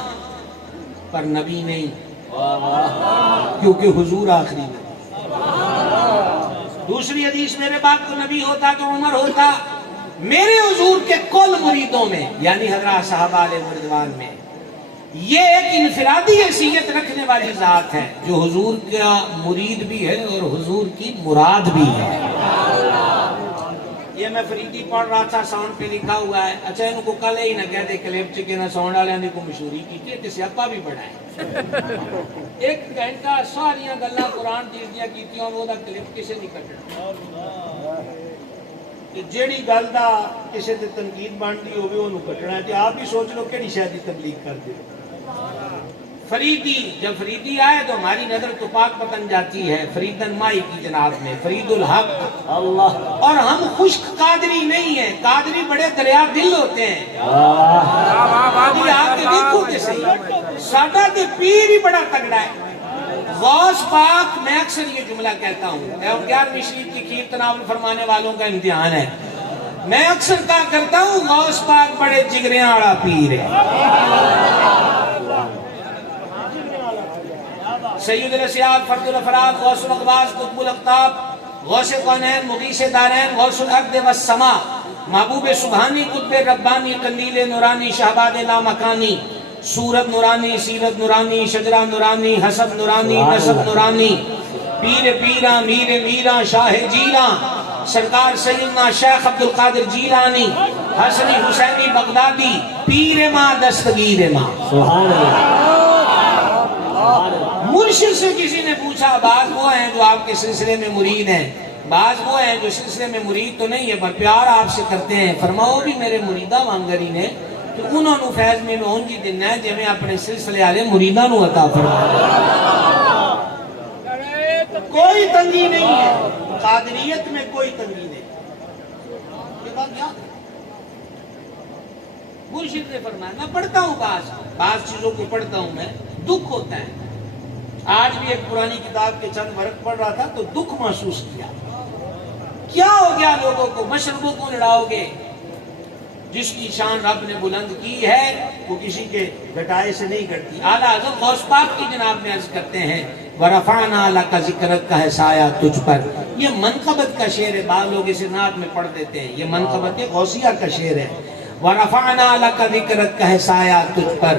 پر نبی نہیں، کیونکہ حضور آخری نبی. دوسری حدیث میرے بعد تو نبی ہوتا تو عمر ہوتا. میرے حضور کے کل مریدوں میں یعنی حضرات صحابہ علیہ رضوان میں یہ ایک انفرادی حیثیت رکھنے والی ذات ہے جو حضور کا مرید بھی ہے اور حضور کی مراد بھی ہے. یہ یہ میں فریدی پڑھ رہا تھا، ساؤنڈ پہ لکھا ہوا ہے. اچھا ان کو کل ہی نہ کہہ دے کلپ چ کہ نہ ساؤنڈ والے نے کو مشہوری کی تے سیاپا بھی بڑا ہے. ایک گھنٹہ ساریاں گلاں قرآن چیز دیاں کیتیاں وہ دا کلپ کسے نہیں کٹنا. کہ جیڑی گل دا کسے تے تنقید بنتی ہوے اونوں کٹنا ہے. تے آپ بھی سوچ لو کیڑی شے دی تبلیغ کر دے. فریدی، جب فریدی آئے تو ہماری نظر تو پاک پتن جاتی ہے فریدن مائی کی جناب میں، فرید الحق اللہ. اور ہم خشک قادری نہیں ہیں، قادری بڑے دریا دل ہوتے ہیں. قادری آپ کے دیکھو کہ صحیح، سادہ کے پیر ہی بڑا تگڑا ہے. غوث پاک، میں اکثر یہ جملہ کہتا ہوں، 11ویں شریف کی کھیر تناول فرمانے والوں کا امتحان ہے. میں اکثر کہا کرتا ہوں غوث پاک بڑے جگریاں والا پیر ہے. سید الاسیاد، فرد الافراد، غوث الاقواس، قطب الاقطاب، غوث کونین، مغیث دارین، غوث الارض والسماء، محبوب سبحانی، قطب ربانی، قندیل نورانی، شہباد لامکانی، صورت نورانی، سیرت نورانی، شجرہ نورانی، حسب نورانی، نسب نورانی، پیر پیرا، میر میرا، شاہ جیلاں، سرکار سیدنا شیخ عبدالقادر جیلانی، حسنی حسینی بغدادی، پیر ماں دستگیر ماں. سبحان اللہ. مرشد سے کسی نے پوچھا، بعض وہ ہیں جو آپ کے سلسلے میں مرید ہیں، بعض وہ ہیں جو سلسلے میں مرید تو نہیں ہے پر پیار آپ سے کرتے ہیں. فرماؤ بھی میرے مریدہ وانگری نے کہ انہوں نے فیض میں اونجی دینا ہے جے میں اپنے سلسلے والے مریدہ نو عطا فرمایا. کوئی تنگی نہیں ہے قادریت میں، کوئی تنگی نہیں. یہ بات کیا مرشد نے فرمایا. میں پڑھتا ہوں بعض چیزوں کو پڑھتا ہوں، میں دکھ ہوتا ہے. آج بھی ایک پرانی کتاب کے چند ورق پڑھ رہا تھا تو دکھ محسوس کیا. کیا ہو گیا لوگوں کو؟ مشربوں کو لڑاؤ گے. جس کی شان رب نے بلند کی ہے وہ کسی کے گھٹائے سے نہیں گھٹتی. اعلیٰ حضرت غوث پاک کی جناب میں عرض کرتے ہیں وَرَفَعْنَا لَكَ ذِكْرَكَ کا ہے سایہ تجھ پر. یہ منقبت کا شعر ہے، بعض لوگ اسے نعت میں پڑھ دیتے ہیں. یہ منقبت غوثیہ کا شعر ہے. وَرَفَعْنَا لَكَ ذِكْرَكَ کا ہے سایہ تجھ پر،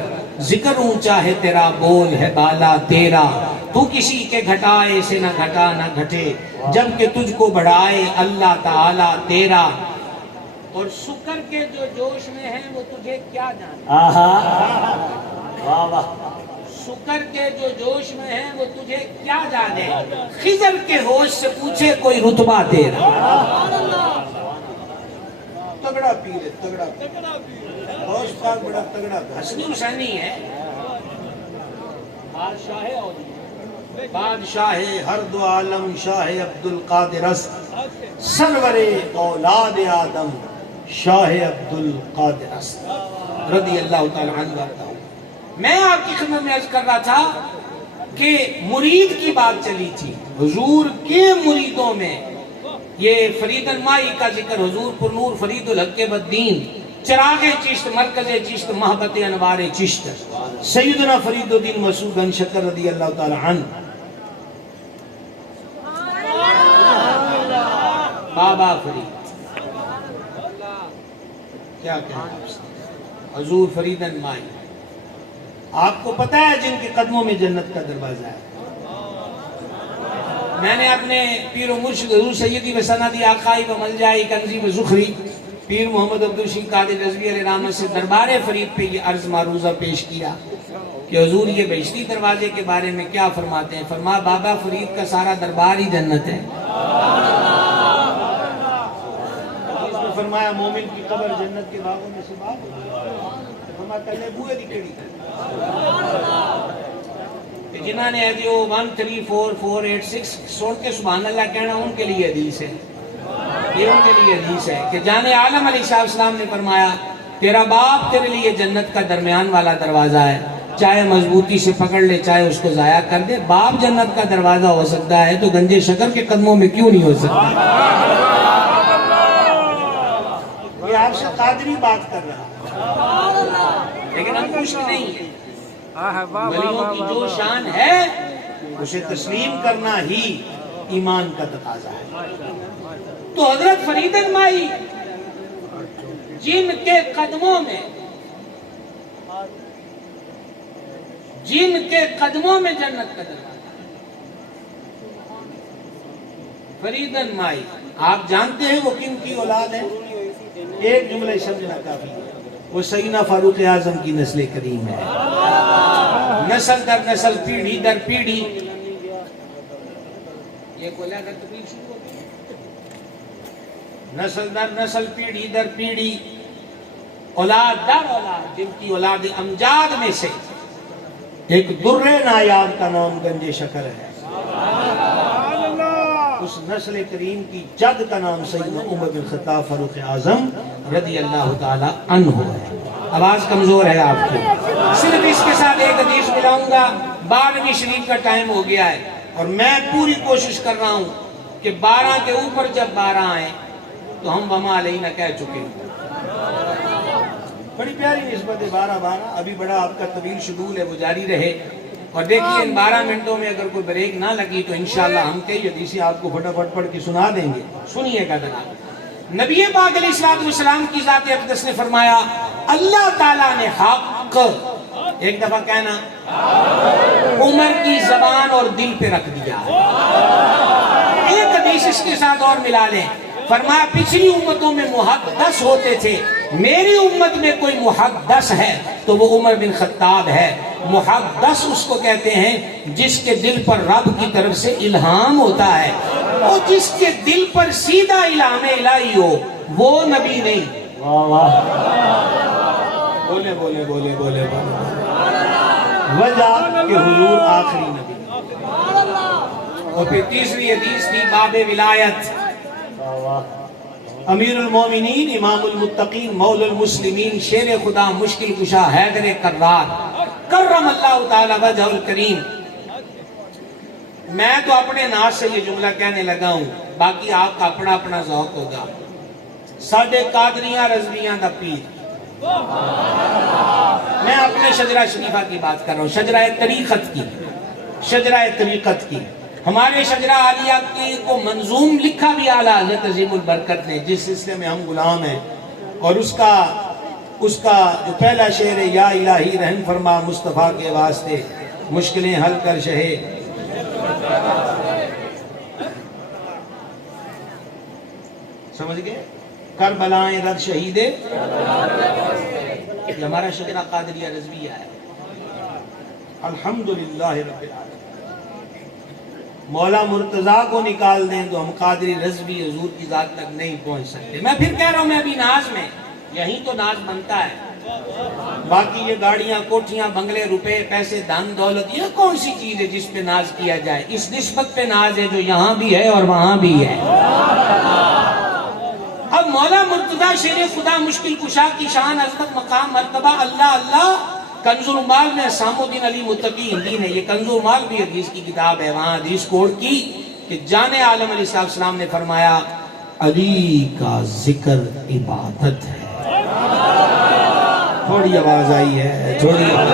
ذکر اونچا ہے تیرا، بول ہے بالا تیرا. تو کسی کے گھٹائے سے نہ گھٹا نہ گھٹے، جبکہ تجھ کو بڑھائے اللہ تعالیٰ تیرا. اور شکر کے جو جوش میں ہیں وہ تجھے کیا جانے. شکر کے جو جوش میں ہیں وہ تجھے کیا جانے. خضر کے ہوش سے پوچھے کوئی رتبہ تیرا. تگڑا پیر ہے، تگڑا پیر. غوث پاک بڑا تگڑا حسنی حسینی ہے. بادشاہ ہر دو عالم شاہ عبدالقادر است، سرور اولاد آدم شاہ عبدالقادر است رضی اللہ تعالی عنہ. میں آپ کی خدمت میں عرض کر رہا تھا کہ مرید کی بات چلی تھی. حضور کے مریدوں میں یہ فرید المائی کا ذکر، حضور پر نور فرید الحق بدین، چراغ چشت، مرکز چشت، محبت انوار چشت، سیدنا فرید الدین مسعود انشکر رضی اللہ تعالی عنہ. بابا فرید کیا کہنا، حضور فرید المائی. آپ کو پتا ہے جن کے قدموں میں جنت کا دروازہ ہے. میں نے اپنے پیر و مرشد حضور سیدی و سندی آقائی و ملجائی کنزی و زخری پیر محمد عبدالشیخ قادر رضوی علیہ رحمت سے دربار فرید پہ یہ عرض معروضہ پیش کیا کہ حضور یہ بہشتی دروازے کے بارے میں کیا فرماتے ہیں. فرمایا بابا فرید کا سارا دربار ہی جنت ہے. فرمایا مومن کی قبر جنت کے باغوں میں سے باغ. فرمایا تلے بوئے دی کڑی جنہاں نے جو 134486 سن کے سبحان اللہ کہنا ان کے لیے حدیث ہے. یہ ان کے لیے حدیث ہے کہ جان عالم علیہ السلام نے فرمایا تیرا باپ تیرے لیے جنت کا درمیان والا دروازہ ہے، چاہے مضبوطی سے پکڑ لے چاہے اس کو ضائع کر دے. باپ جنت کا دروازہ ہو سکتا ہے تو گنجے شکر کے قدموں میں کیوں نہیں ہو سکتا. یہ آپ سے قادری بات کر رہا لیکن ہم خشک نہیں ہیں. ولیوں کی جو شان ہے اسے تسلیم کرنا ہی ایمان کا تقاضا ہے. تو حضرت فرید المائی جن کے قدموں میں جنت کا دروازہ، فریدن مائی، آپ جانتے ہیں وہ کن کی اولاد ہے؟ ایک جملہ سمجھنا کافی ہے، وہ سیدنا فاروق اعظم کی نسل کریم ہے۔ نسل در نسل، پیڑھی در پیڑھی، یہ کوئی لگا تقریر شروع ہو گئی، نسل در نسل، پیڑھی در پیڑھی، اولاد در اولاد، جن کی اولاد امجاد میں سے ایک در نایاب کا نام گنج شکر ہے۔ اس نسل کریم کی جد کا نام سیدنا عمر بن خطاب فاروق اعظم رضی اللہ تعالی عنہ ہے۔ آواز کمزور ہے آپ کی، صرف اس کے ساتھ ایک حدیث ملاؤں گا، 12ویں شریف کا ٹائم ہو گیا ہے، اور میں پوری کوشش کر رہا ہوں کہ 12 کے اوپر جب 12 آئیں تو ہم وما علینا کہہ چکے ہیں۔ بڑی پیاری نسبت ہے 12-12، ابھی بڑا آپ کا طویل شڈول ہے، وہ جاری رہے، اور دیکھیے ان 12 منٹوں میں اگر کوئی بریک نہ لگی تو انشاءاللہ ہم کئی حدیثیں آپ کو فٹافٹ پڑھ کے سنا دیں گے۔ سنیے گا جناب، نبی پاک علیہ السلام کی ذات اقدس نے فرمایا اللہ تعالیٰ نے حق، ایک دفعہ کہنا، عمر کی زبان اور دل پہ رکھ دیا۔ ایک حدیث اس کے ساتھ اور ملا لیں، فرمایا پچھلی امتوں میں محدث ہوتے تھے، میری امت میں کوئی محدث ہے تو وہ عمر بن خطاب ہے۔ محدث اس کو کہتے ہیں جس کے دل پر رب کی طرف سے الہام ہوتا ہے، اور جس کے دل پر سیدھا الہام الہی ہو وہ نبی نہیں۔ بولے بولے بولے بولے وجہ کہ حضور آخری نبی۔ اور پھر تیسری حدیث تھی باب ولایت، امیر المومنین، امام المتقین، مولا المسلمین، شیر خدا، مشکل کشا، حیدر کرار، کرم اللہ تعالی وجہ الکریم۔ میں تو اپنے ناز سے یہ جملہ کہنے لگا ہوں، باقی آپ کا اپنا اپنا ذوق ہوگا۔ ساڈے قادریاں رضویاں دا پیر، میں اپنے شجرہ شریفہ کی بات کر رہا ہوں، شجرہ طریقت کی، شجرہ طریقت کی۔ ہمارے شجرہ عالیہ کی کو منظوم لکھا بھی اعلیٰ حضرت عظیم البرکت نے، جس سلسلے میں ہم غلام ہیں، اور اس کا جو پہلا شعر ہے، یا الہی رحم فرما مصطفیٰ کے واسطے، مشکلیں حل کر شہے، سمجھ گئے، کربلائیں رد شہیدے، یہ ہمارا شجرہ قادریہ رضویہ ہے۔ الحمدللہ رب العالمین۔ مولا مرتضیٰ کو نکال دیں تو ہم قادری رضوی حضور کی ذات تک نہیں پہنچ سکتے۔ میں پھر کہہ رہا ہوں، میں ابھی ناز میں، یہیں تو ناز بنتا ہے، باقی یہ گاڑیاں، کوٹھیاں، بنگلے، روپے، پیسے، دھن دولت، یہ کون سی چیز ہے جس پہ ناز کیا جائے؟ اس نسبت پہ ناز ہے جو یہاں بھی ہے اور وہاں بھی ہے۔ اب مولا مرتضیٰ شیر خدا، مشکل کشا کی شان، عظمت، مقام، مرتبہ، اللہ اللہ، کنز المال میں سام الدین علی متقی ہندی نے، یہ کنز المال بھی حدیث کی کتاب ہے، وہاں حدیث کوٹ کی کہ جان عالم علیہ السلام نے فرمایا علی کا ذکر عبادت ہے۔ تھوڑی آواز آئی ہے، تھوڑی آواز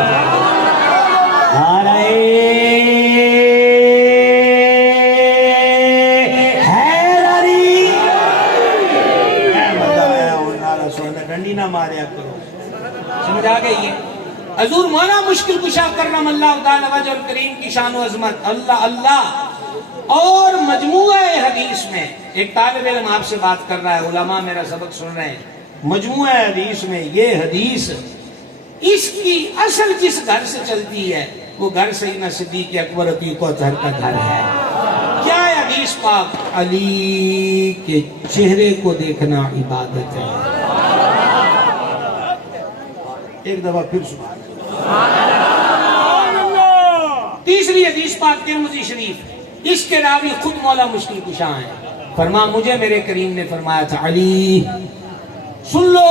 ڈنڈی نہ ماریا کرو، سمجھ آ گئی ہے؟ حضور مولا مشکل کشا کرم اللہ تعالی وجہ الکریم کی شان و عظمت، اللہ اللہ۔ اور مجموعہ حدیث میں، ایک طالب علم آپ سے بات کر رہا ہے، علماء میرا سبق سن رہے ہیں، مجموعہ حدیث میں یہ حدیث، اس کی اصل جس گھر سے چلتی ہے وہ گھر سیدنا صدیق اکبر عتیق و اطہر کا گھر ہے۔ کیا ہے حدیث پاک؟ علی کے چہرے کو دیکھنا عبادت ہے۔ ایک دفعہ پھر سبحان اللہ۔ تیسری حدیث پاک ترمذی شریف، اس کے راوی خود مولا مشکل کشا ہیں، فرما مجھے میرے کریم نے فرمایا تھا علی سن لو،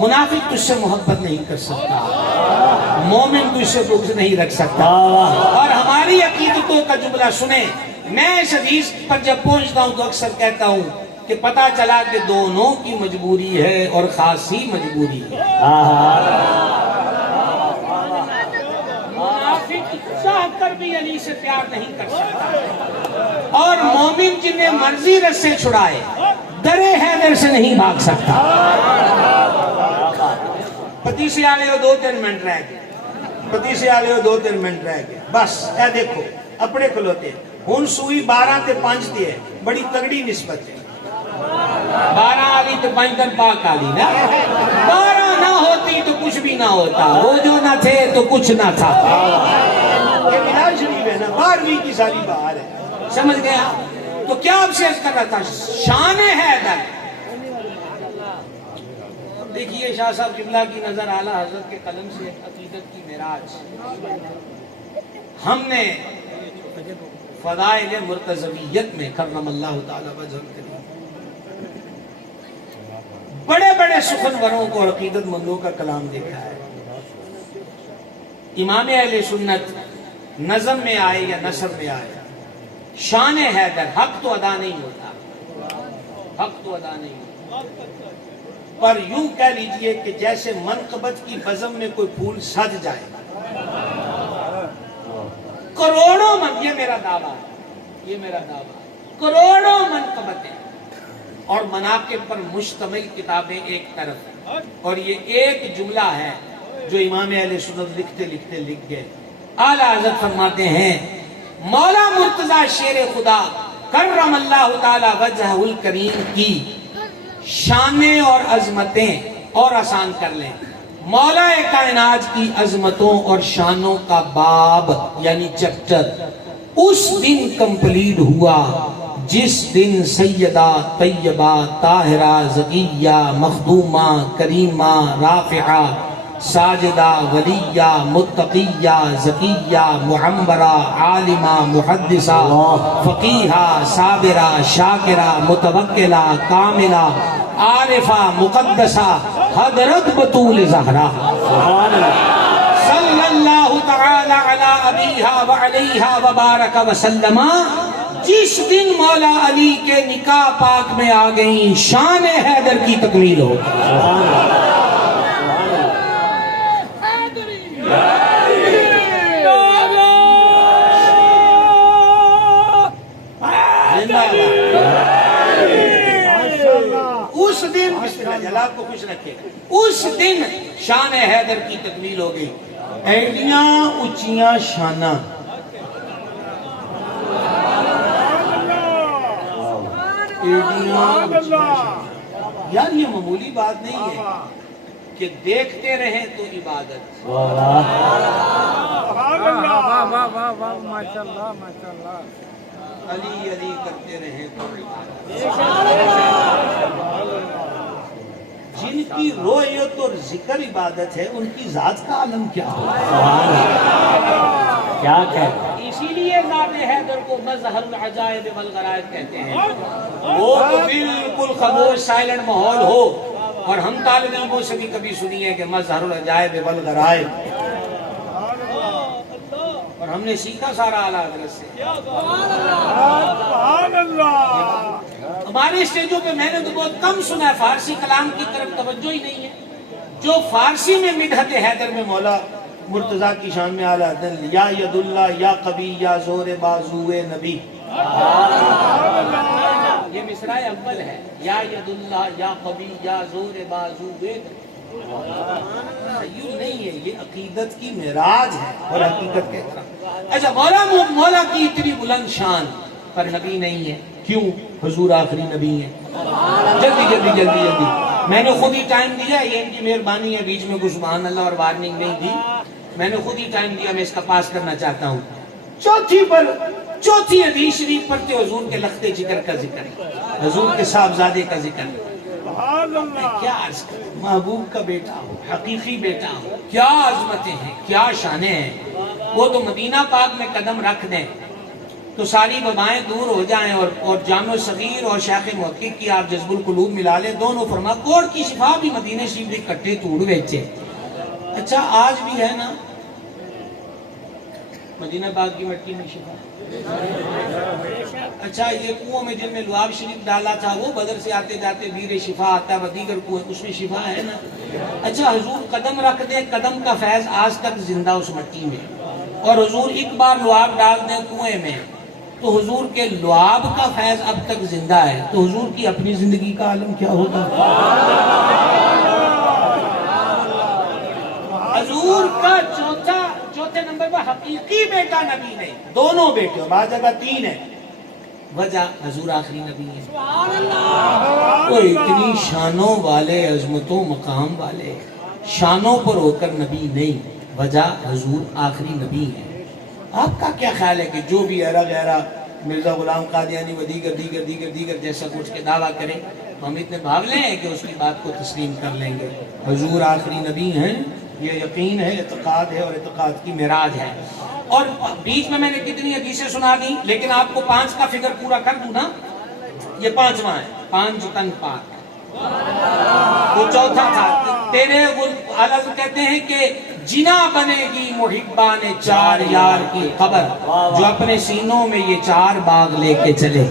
منافق تجھ سے محبت نہیں کر سکتا، مومن تجھ سے بغض نہیں رکھ سکتا۔ اور ہماری عقیدتوں کا جملہ سنیں، میں اس حدیث پر جب پہنچتا ہوں تو اکثر کہتا ہوں کہ پتا چلا کہ دونوں کی مجبوری ہے اور خاصی مجبوری ہے۔ منافق چاہ کر بھی علی سے پیار نہیں کر سکتا، اور مومن جنہیں مرضی رس سے چھڑائے درے حیدر سے نہیں بھاگ سکتا۔ پتیسے آلے ہو 2-3 منٹ رہ گئے، پتیسے آلے ہو 2-3 منٹ رہ گئے، بس اے دیکھو اپنے کھلوتے ہیں۔ ہن سوئی 12 تے 5 تے ہے، بڑی تگڑی نسبت ہے۔ 12 علی تے 5 دن پاک علی نا، 12 نہ ہوتی تو کچھ بھی نہ ہوتا، وہ جو نہ تھے تو کچھ نہ تھا۔ یہ ملاد شریف ہے نا، 12ویں کی ساری بہار ہے، سمجھ گیا؟ تو کیا آپ سے عرض کر رہا تھا، شان حیدر۔ دیکھیے شاہ صاحب قبلہ کی نظر اعلیٰ حضرت کے قلم سے عقیدت کی معراج، ہم نے فضائل مرتضویت میں کرم اللہ تعالی وجہ الکریم بڑے بڑے سخنوروں کو اور عقیدت مندوں کا کلام دیکھا ہے۔ امام اہل سنت نظم میں آئے یا نثر میں آئے، شان حیدر، حق تو ادا نہیں ہوتا، حق تو ادا نہیں ہوتا، پر یوں کہہ لیجئے کہ جیسے منقبت کی بزم میں کوئی پھول سج جائے، کروڑوں من، یہ میرا دعویٰ ہے، یہ میرا دعویٰ ہے، کروڑوں منقبتیں اور مناقب پر مشتمل کتابیں ایک طرف، اور یہ ایک جملہ ہے جو امام اہل سنت لکھتے لکھتے لکھ گئے۔ اعلیٰ حضرت فرماتے ہیں مولا مرتضی شیر خدا کرم اللہ تعالی وجہ الکریم کی شانیں اور عظمتیں اور آسان کر لیں، مولا کائنات کی عظمتوں اور شانوں کا باب یعنی چیپٹر اس دن کمپلیٹ ہوا جس دن سیدہ طیبہ طاہرہ زکیہ مخدومہ کریمہ رافعہ ساجدہ ولیہ متقیہ زکیہ معمرہ عالمہ محدثہ فقیہہ صابرہ شاکرہ متوکلہ کاملہ عارفہ مقدسہ حضرت بطول زہرا صلی اللہ تعالی علی ابیہا وعلیہا وبارک وسلم، جس دن مولا علی کے نکاح پاک میں آ گئیں، شان حیدر کی تکمیل ہو۔ اس دن جلال کو خوش رکھے، اس دن شان حیدر کی تکمیل ہو گئی۔ ایڈیاں اونچیاں شاناں، یار یہ معمولی بات نہیں ہے کہ دیکھتے رہیں تو عبادت، علی علی کرتے رہیں تو عبادت، جن کی رویت اور ذکر عبادت ہے ان کی ذات کا عالم کیا ہو، کیا کہتے ہیں؟ اسی لیے ذات حیدر کو مظہر العجائب والغرائب کہتے ہیں۔ وہ تو بالکل خاموش سائلنٹ ماحول ہو، اور ہم طالب علموں سے بھی کبھی سنی ہے کہ مظہر العجائب والغرائب، اور ہم نے سیکھا سارا اعلیٰ حضرت سے۔ ہمارے اسٹیجوں پہ میں نے تو بہت کم سنا ہے، فارسی کلام کی طرف توجہ ہی نہیں ہے۔ جو فارسی میں مدحت حیدر میں مولا مرتضیٰ کی شان میں اعلیٰ حضرت یا ید اللہ یا قوی یا زور بازوئے نبی، یہ مصرع اول ہے، یا ید اللہ یا قوی یا زور بازوئے نبی، تخیل نہیں ہے، یہ عقیدت کی معراج ہے اور حقیقت کے طرف۔ اچھا مولا کی اتنی بلند شان پر نبی نہیں ہے، کیوں؟ حضور آخری نبی ہیں۔ جلدی جلدی جلدی جلدی، میں نے خود ہی ٹائم دیا، یہ ان کی مہربانی ہے، بیچ میں کوئی سبحان اللہ اور وارننگ نہیں دی، میں نے خود ہی ٹائم دیا، میں اس کا پاس کرنا چاہتا ہوں۔ چوتھی حدیث شریف پڑھتے حضور کے لخت جگر کا ذکر، حضور کے صاحبزادے کا ذکر، میں کیا عرض کروں، محبوب کا بیٹا ہو، حقیقی بیٹا ہو، کیا عظمتیں ہیں، کیا شانیں ہیں۔ وہ تو مدینہ پاک میں قدم رکھ دیں تو ساری وبائیں دور ہو جائیں، اور جامع صغیر اور شیخ محقق کی آپ جذب القلوب ملا لیں، دونوں فرما کوڑ کی شفا بھی مدینہ شریف بھی کٹے توڑ ویچے۔ اچھا آج بھی ہے نا مدینہ پاک کی مٹی میں شفا؟ اچھا یہ کنووں میں جن میں لعاب شریف ڈالا تھا وہ بدر سے آتے جاتے ویر شفا آتا ہے، دیگر کنویں اس میں شفا ہے نا؟ اچھا حضور قدم رکھ دیں، قدم کا فیض آج تک زندہ اس مٹی میں، اور حضور ایک بار لعاب ڈال دیں کنویں میں تو حضور کے لعاب کا فیض اب تک زندہ ہے، تو حضور کی اپنی زندگی کا عالم کیا ہوگا؟ حضور کا چوتھے نمبر مرتبہ حقیقی بیٹا نبی نہیں، دونوں بیٹے، بعض جگہ 3 ہے۔ وجہ حضور آخری نبی ہے۔ سبحان اللہ۔ وہ اتنی شانوں والے، عظمتوں مقام والے، شانوں پر ہو کر نبی نہیں، وجہ حضور آخری نبی ہے۔ آپ کا کیا خیال ہے کہ جو بھی ایرا غیرہ مرزا غلام قادیانی و دیگر جیسا کچھ کے دعویٰ کرے، ہم اتنے بھاولے ہیں کہ اس کی بات کو تسلیم کر لیں گے؟ حضور آخری نبی ہیں، یہ یقین ہے، اعتقاد ہے، اور اعتقاد کی معراج ہے۔ اور بیچ میں نے کتنی حدیثیں سنا دی، لیکن آپ کو 5 کا فگر پورا کر دوں نا، یہ 5واں ہے، 5 تن پاک۔ وہ چوتھا تھا، تیرے حضرت کہتے ہیں کہ جنا بنے گی محبان 4 یار کی قبر، جو اپنے سینوں میں یہ 4 باغ لے کے چلے۔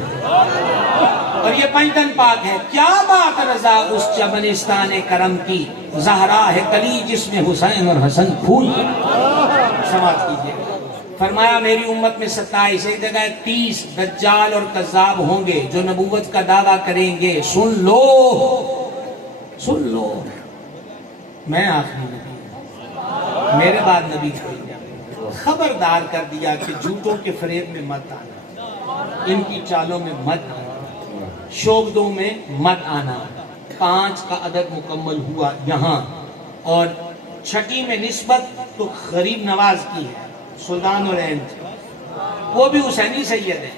اور یہ 5 تن پاک ہے۔ کیا بات رضا اس چمنستان کرم کی، زہرا ہے کلی جس میں حسین اور حسن پھول۔ سماعت کیجئے، فرمایا میری امت میں 27، ایک جگہ 30 دجال اور کذاب ہوں گے جو نبوت کا دعویٰ کریں گے۔ سن لو، سن لو، میں آخری نبی ہوں، میرے بعد نبی کوئی نہیں۔ خبردار کر دیا کہ جھوٹوں کے فریب میں مت آنا، ان کی چالوں میں مت آنا، شوبدوں میں مت آنا۔ 5 کا عدد مکمل ہوا یہاں، اور 6 میں نسبت تو غریب نواز کی ہے، سلطان الہند، وہ بھی حسینی سید ہے۔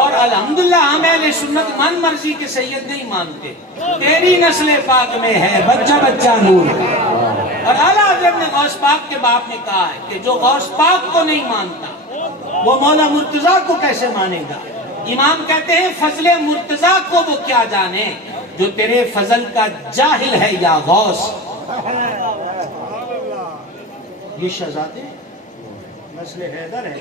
اور الحمدللہ ہم اہل سنت من مرضی کے سید نہیں مانتے، تیری نسل پاک میں ہے بچہ بچہ نور۔ اور اعلیٰ حضرت نے غوث پاک کے باپ نے کہا ہے کہ جو غوث پاک کو نہیں مانتا وہ مولا مرتضیٰ کو کیسے مانے گا؟ امام کہتے ہیں فضل مرتضیٰ کو وہ کیا جانے جو تیرے فضل کا جاہل ہے یا غوث۔ یہ شہزادے نسل حیدر ہے،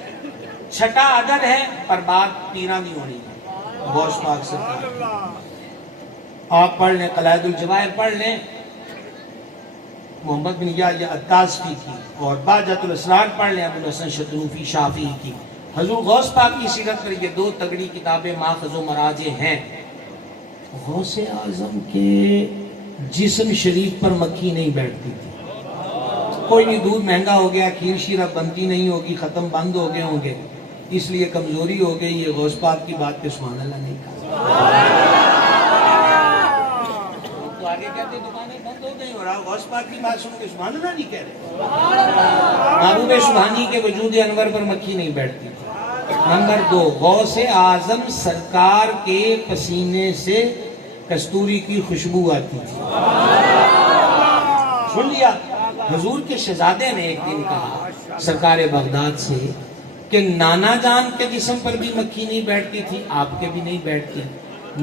6 عدد ہے، پر بات پیرا نہیں ہونی ہے، غوث پاک سرکار۔ آپ پڑھ لیں قلائد الجواہر، پڑھ لیں محمد بن یحییٰ الطاسفی کی، اور بہجت الاسرار پڑھ لیں ابو الحسن شتروفی شافعی کی۔ حضور غوث پاک کی سیرت پر یہ 2 تگڑی کتابیں ماخذ و مراجع ہیں۔ غوث اعظم کے جسم شریف پر مکھی نہیں بیٹھتی تھی۔ کوئی نہیں، دودھ مہنگا ہو گیا، کھیر شیر اب بنتی نہیں ہوگی، ختم بند ہو گئے ہوں گے، اس لیے کمزوری ہو گئی۔ یہ غوث پاک کی بات پہ سبحان اللہ نہیں کہا۔ تو آگے کہتے دکانیں بند ہو گئی، اور آپ غوث پاک کی بات سن کے سبحان اللہ نہیں کہہ رہے۔ محبوب سبحانی کے وجود انور پر مکھی نہیں بیٹھتی تھی۔ نمبر 2، غوث اعظم سرکار کے پسینے سے کستوری کی خوشبو آتی تھی۔ سن لیا؟ حضور کے شہزادے نے ایک دن کہا سرکار بغداد سے کہ نانا جان کے جسم پر بھی مکھی نہیں بیٹھتی تھی، آپ کے بھی نہیں بیٹھتی۔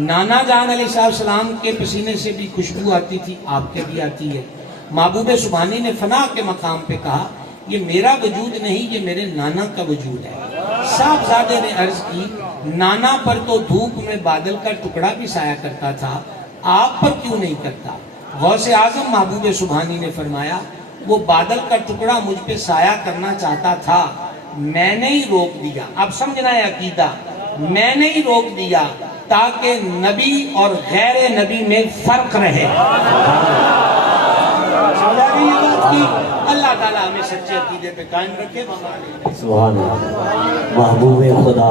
نانا جان علیہ السلام کے پسینے سے بھی خوشبو آتی تھی، آپ کے بھی آتی ہے۔ محبوب سبحانی نے فنا کے مقام پہ کہا یہ میرا وجود نہیں، یہ میرے نانا کا وجود ہے۔ صاحبزادے نے عرض کی نانا پر تو دھوپ میں بادل کا ٹکڑا بھی سایہ کرتا تھا، آپ پر کیوں نہیں کرتا؟ غوث اعظم محبوب سبحانی نے فرمایا وہ بادل کا ٹکڑا مجھ پہ سایہ کرنا چاہتا تھا، میں نے ہی روک دیا۔ اب سمجھنا ہے عقیدہ، میں نے ہی روک دیا تاکہ نبی اور غیر نبی میں فرق رہے۔ سمجھا گئی یہ بات کی؟ اللہ تعالیٰ ہمیں سچے عقیدے پہ قائم رکھے۔ سبحان اللہ، محبوب خدا